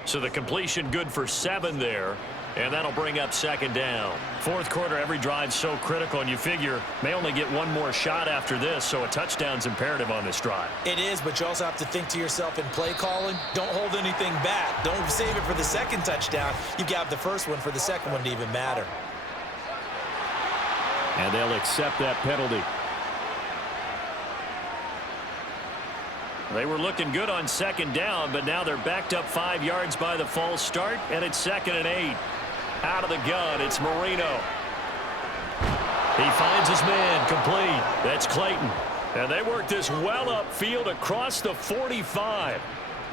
So the completion good for 7 there, and that'll bring up 2nd down. 4th quarter, every drive so critical, and you figure may only get one more shot after this, so a touchdown's imperative on this drive. It is, but you also have to think to yourself in play calling, don't hold anything back. Don't save it for the 2nd touchdown. You've got the first one for the 2nd one to even matter. And they'll accept that penalty. They were looking good on 2nd down, but now they're backed up 5 yards by the false start, and it's 2nd and 8. Out of the gun, it's Marino. He finds his man, complete. That's Clayton. And they work this well upfield across the 45.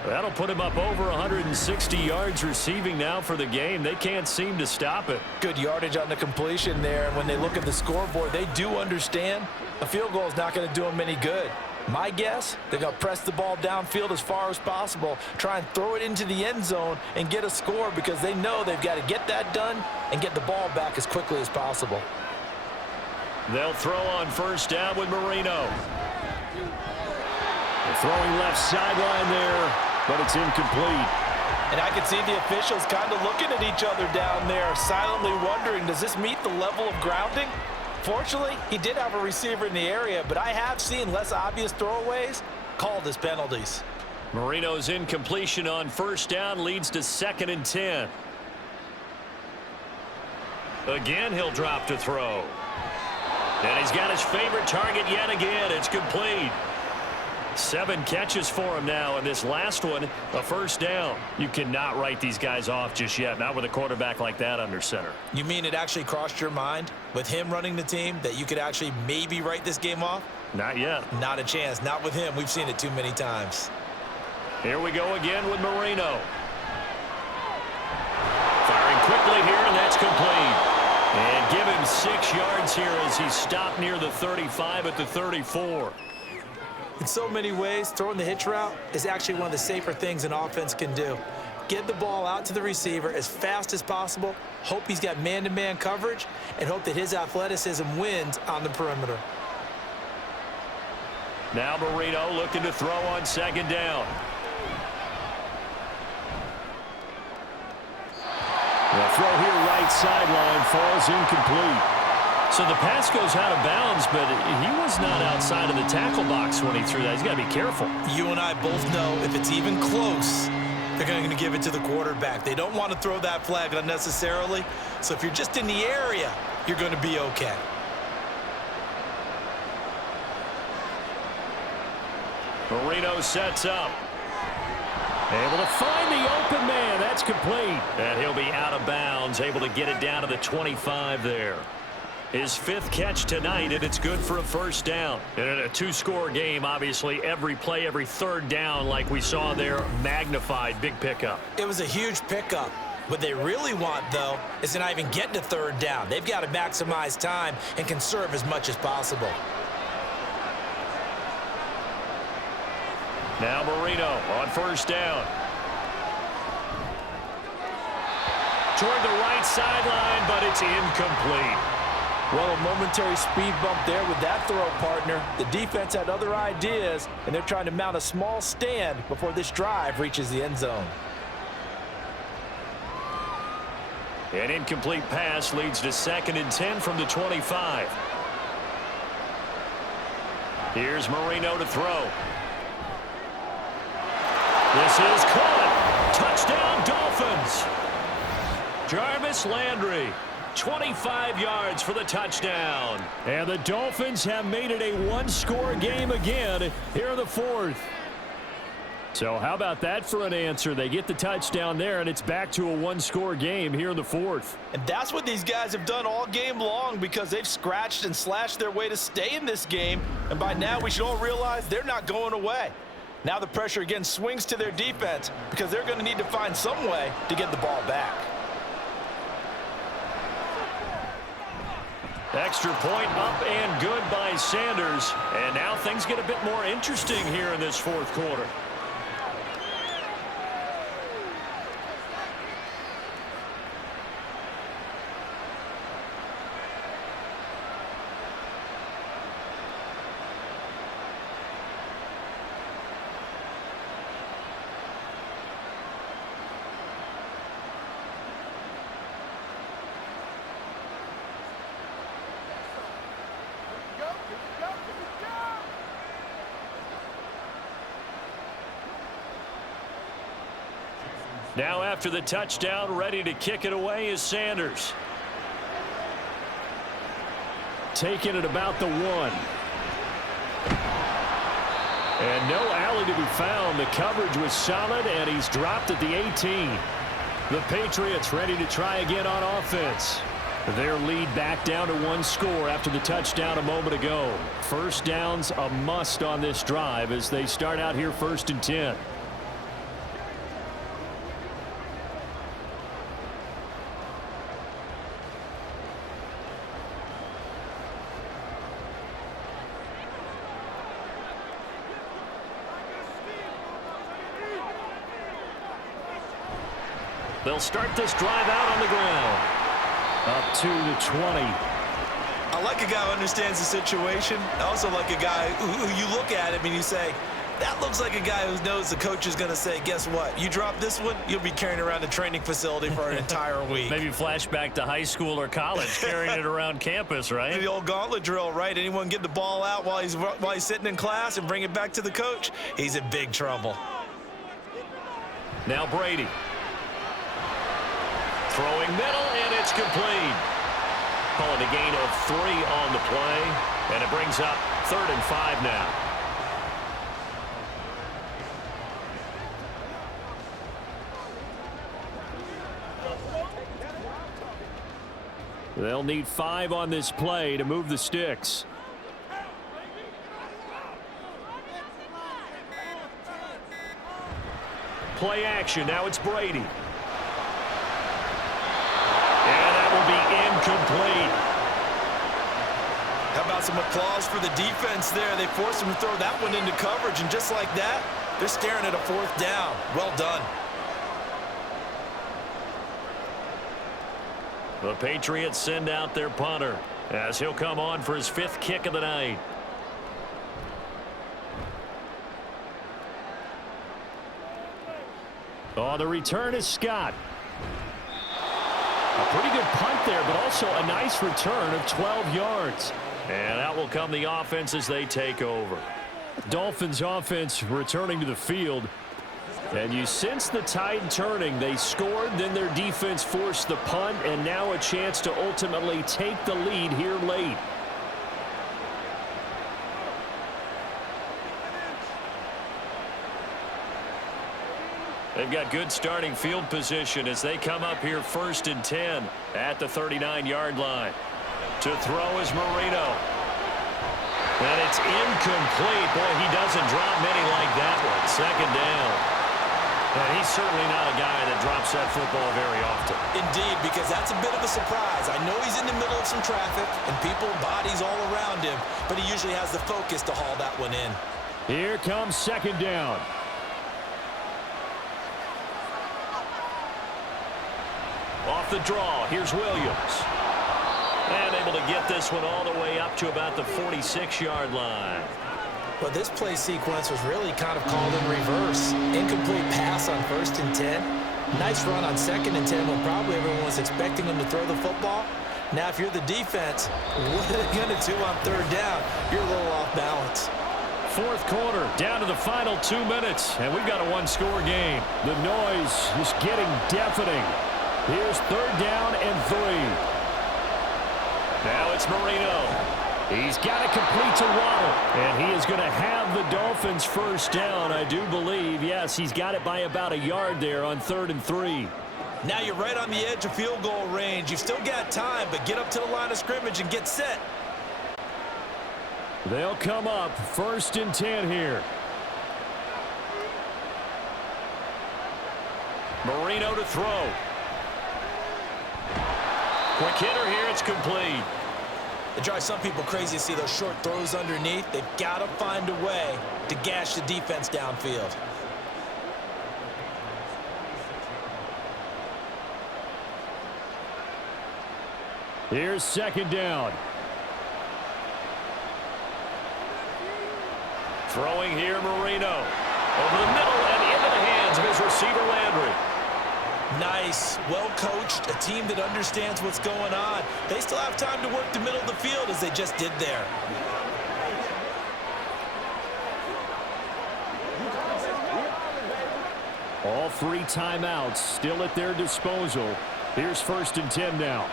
That'll put him up over 160 yards receiving now for the game. They can't seem to stop it. Good yardage on the completion there. And when they look at the scoreboard, they do understand a field goal is not going to do them any good. My guess, they're going to press the ball downfield as far as possible, try and throw it into the end zone and get a score because they know they've got to get that done and get the ball back as quickly as possible. They'll throw on first down with Marino. Throwing left sideline there, but it's incomplete. And I can see the officials kind of looking at each other down there, silently wondering, does this meet the level of grounding? Fortunately, he did have a receiver in the area, but I have seen less obvious throwaways called as penalties. Marino's incompletion on first down leads to 2nd and 10. Again, he'll drop to throw. And he's got his favorite target yet again. It's complete. 7 catches for him now, and this last one, a first down. You cannot write these guys off just yet, not with a quarterback like that under center. You mean it actually crossed your mind with him running the team that you could actually maybe write this game off? Not yet. Not a chance. Not with him. We've seen it too many times. Here we go again with Marino. Firing quickly here, and that's complete. And give him 6 yards here as he's stopped near the 35 at the 34. In so many ways, throwing the hitch route is actually one of the safer things an offense can do. Get the ball out to the receiver as fast as possible, hope he's got man-to-man coverage, and hope that his athleticism wins on the perimeter. Now Marino looking to throw on 2nd down. The throw here right sideline falls incomplete. So the pass goes out of bounds, but he was not outside of the tackle box when he threw that. He's got to be careful. You and I both know if it's even close, they're going to give it to the quarterback. They don't want to throw that flag unnecessarily. So if you're just in the area, you're going to be okay. Marino sets up. Able to find the open man. That's complete. And he'll be out of bounds, able to get it down to the 25 there. His 5th catch tonight, and it's good for a first down. And in a 2-score game, obviously, every play, every 3rd down, like we saw there, magnified, big pickup. It was a huge pickup. What they really want, though, is to not even get to 3rd down. They've got to maximize time and conserve as much as possible. Now Marino on first down. Toward the right sideline, but it's incomplete. Well, a momentary speed bump there with that throw, partner. The defense had other ideas, and they're trying to mount a small stand before this drive reaches the end zone. An incomplete pass leads to 2nd and 10 from the 25. Here's Marino to throw. This is caught. Touchdown, Dolphins. Jarvis Landry, 25 yards for the touchdown. And the Dolphins have made it a 1-score game again here in the 4th. So how about that for an answer? They get the touchdown there, and it's back to a 1-score game here in the 4th. And that's what these guys have done all game long because they've scratched and slashed their way to stay in this game. And by now, we should all realize they're not going away. Now the pressure again swings to their defense because they're going to need to find some way to get the ball back. Extra point up and good by Sanders. And now things get a bit more interesting here in this 4th quarter. Now after the touchdown, ready to kick it away is Sanders. Taking it about the 1. And no alley to be found. The coverage was solid, and he's dropped at the 18. The Patriots ready to try again on offense. Their lead back down to 1 score after the touchdown a moment ago. First down's a must on this drive as they start out here 1st and 10. They'll start this drive out on the ground. Up to the 20. I like a guy who understands the situation. I also like a guy who you look at him and you say, that looks like a guy who knows the coach is going to say, guess what? You drop this one, you'll be carrying around the training facility for an entire week. Maybe flashback to high school or college, carrying it around campus, right? The old gauntlet drill, right? Anyone get the ball out while he's sitting in class and bring it back to the coach, he's in big trouble. Now Brady. Throwing middle, and it's complete. Calling a gain of 3 on the play, and it brings up 3rd and 5 now. They'll need 5 on this play to move the sticks. Play action. Now it's Brady. And that will be incomplete. How about some applause for the defense there? They forced him to throw that one into coverage, and just like that, they're staring at a 4th down. Well done. The Patriots send out their punter as he'll come on for his 5th kick of the night. Oh, the return is Scott. A pretty good punt there, but also a nice return of 12 yards. And out will come the offense as they take over. Dolphins offense returning to the field. And you sense the tide turning. They scored, then their defense forced the punt, and now a chance to ultimately take the lead here late. They've got good starting field position as they come up here 1st and 10 at the 39-yard line. To throw is Marino. And it's incomplete. Boy, he doesn't drop many like that one. 2nd down. And he's certainly not a guy that drops that football very often. Indeed, because that's a bit of a surprise. I know he's in the middle of some traffic and people, bodies all around him, but he usually has the focus to haul that one in. Here comes 2nd down. Off the draw, here's Williams. And able to get this one all the way up to about the 46-yard line. Well, this play sequence was really kind of called in reverse. Incomplete pass on 1st and 10. Nice run on 2nd and 10 when probably everyone was expecting him to throw the football. Now, if you're the defense, what are they going to do on 3rd down? You're a little off balance. 4th quarter, down to the final 2 minutes, and we've got a 1-score game. The noise is getting deafening. Here's 3rd down and 3. Now it's Marino. He's got it complete to Waddle, and he is going to have the Dolphins 1st down, I do believe. Yes, he's got it by about a yard there on 3rd and 3. Now you're right on the edge of field goal range. You've still got time, but get up to the line of scrimmage and get set. They'll come up 1st and 10 here. Marino to throw. Quick hitter here, it's complete. It drives some people crazy to see those short throws underneath. They've got to find a way to gash the defense downfield. Here's 2nd down. Throwing here, Marino. Over the middle and into the hands of his receiver, Landry. Nice, well-coached, a team that understands what's going on. They still have time to work the middle of the field as they just did there. All 3 timeouts still at their disposal. Here's 1st and 10 now.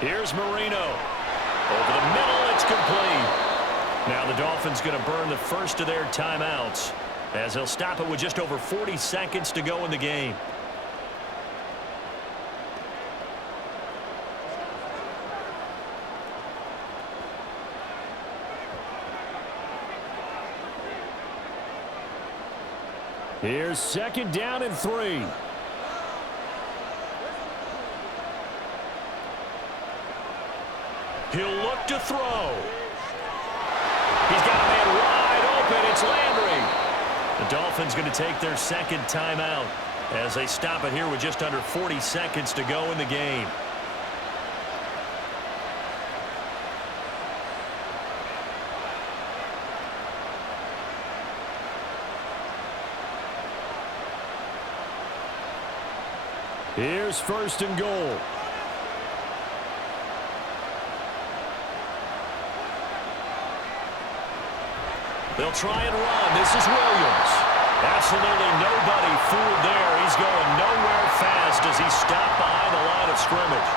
Here's Marino. Over the middle, it's complete. Now the Dolphins going to burn the first of their timeouts as they'll stop it with just over 40 seconds to go in the game. Here's 2nd down and 3. He'll look to throw. He's got a man wide open. It's Landry. The Dolphins going to take their 2nd timeout as they stop it here with just under 40 seconds to go in the game. Here's 1st and goal. They'll try and run. This is Williams. Absolutely nobody fooled there. He's going nowhere fast as he stopped behind the line of scrimmage.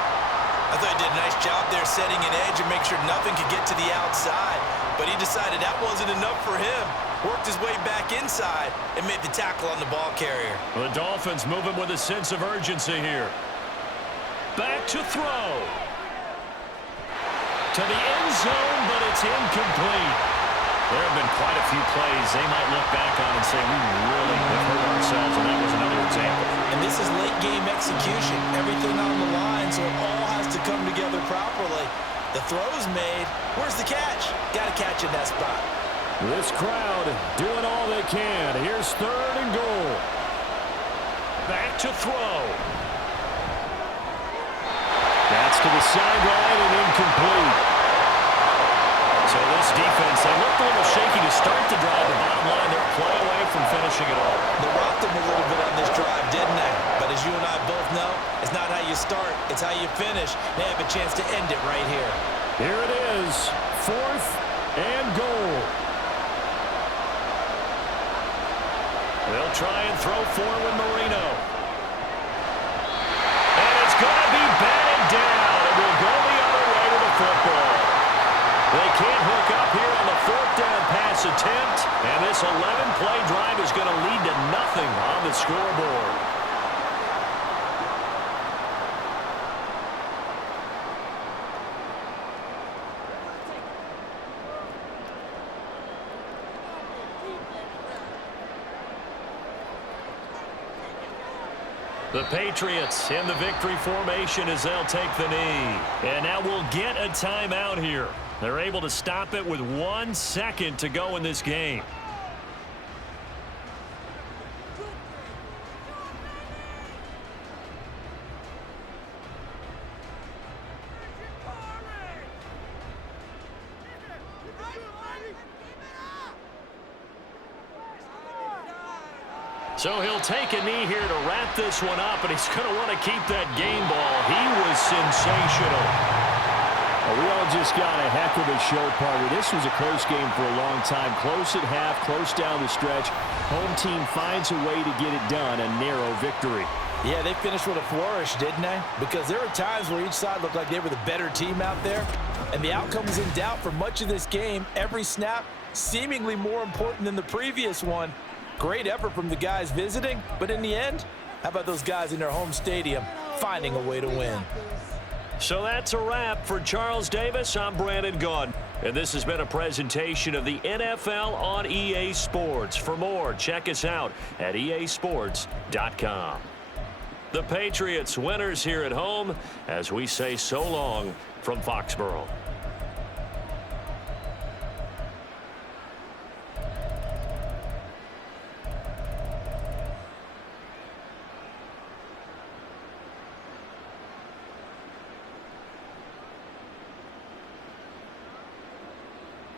I thought he did a nice job there setting an edge and make sure nothing could get to the outside. But he decided that wasn't enough for him. Worked his way back inside and made the tackle on the ball carrier. The Dolphins moving with a sense of urgency here. Back to throw. To the end zone, but it's incomplete. There have been quite a few plays they might look back on and say, we really have hurt ourselves, and that was another example. And this is late-game execution. Everything on the line, so it all has to come together properly. The throw's made. Where's the catch? Got to catch in that spot. This crowd doing all they can. Here's 3rd and goal. Back to throw. That's to the sideline and incomplete. So this defense, they looked a little shaky to start the drive. The bottom line, they're a play away from finishing it all. They rocked them a little bit on this drive, didn't they? But as you and I both know, it's not how you start, it's how you finish. They have a chance to end it right here. Here it is, 4th and goal. They'll try and throw forward Marino. And it's going to be batted down. It will go the other way to the football. They can't hook up here on the 4th down pass attempt. And this 11-play drive is going to lead to nothing on the scoreboard. The Patriots in the victory formation as they'll take the knee. And now we'll get a timeout here. They're able to stop it with 1 second to go in this game. So he'll take a knee here to wrap this one up, and he's going to want to keep that game ball. He was sensational. Well, we all just got a heck of a show, partner. This was a close game for a long time. Close at half, close down the stretch. Home team finds a way to get it done, a narrow victory. Yeah, they finished with a flourish, didn't they? Because there were times where each side looked like they were the better team out there, and the outcome was in doubt for much of this game. Every snap seemingly more important than the previous one. Great effort from the guys visiting, but in the end, how about those guys in their home stadium finding a way to win? So that's a wrap for Charles Davis. I'm Brandon Gaudin, and this has been a presentation of the NFL on EA Sports. For more, check us out at easports.com. The Patriots winners here at home as we say so long from Foxborough.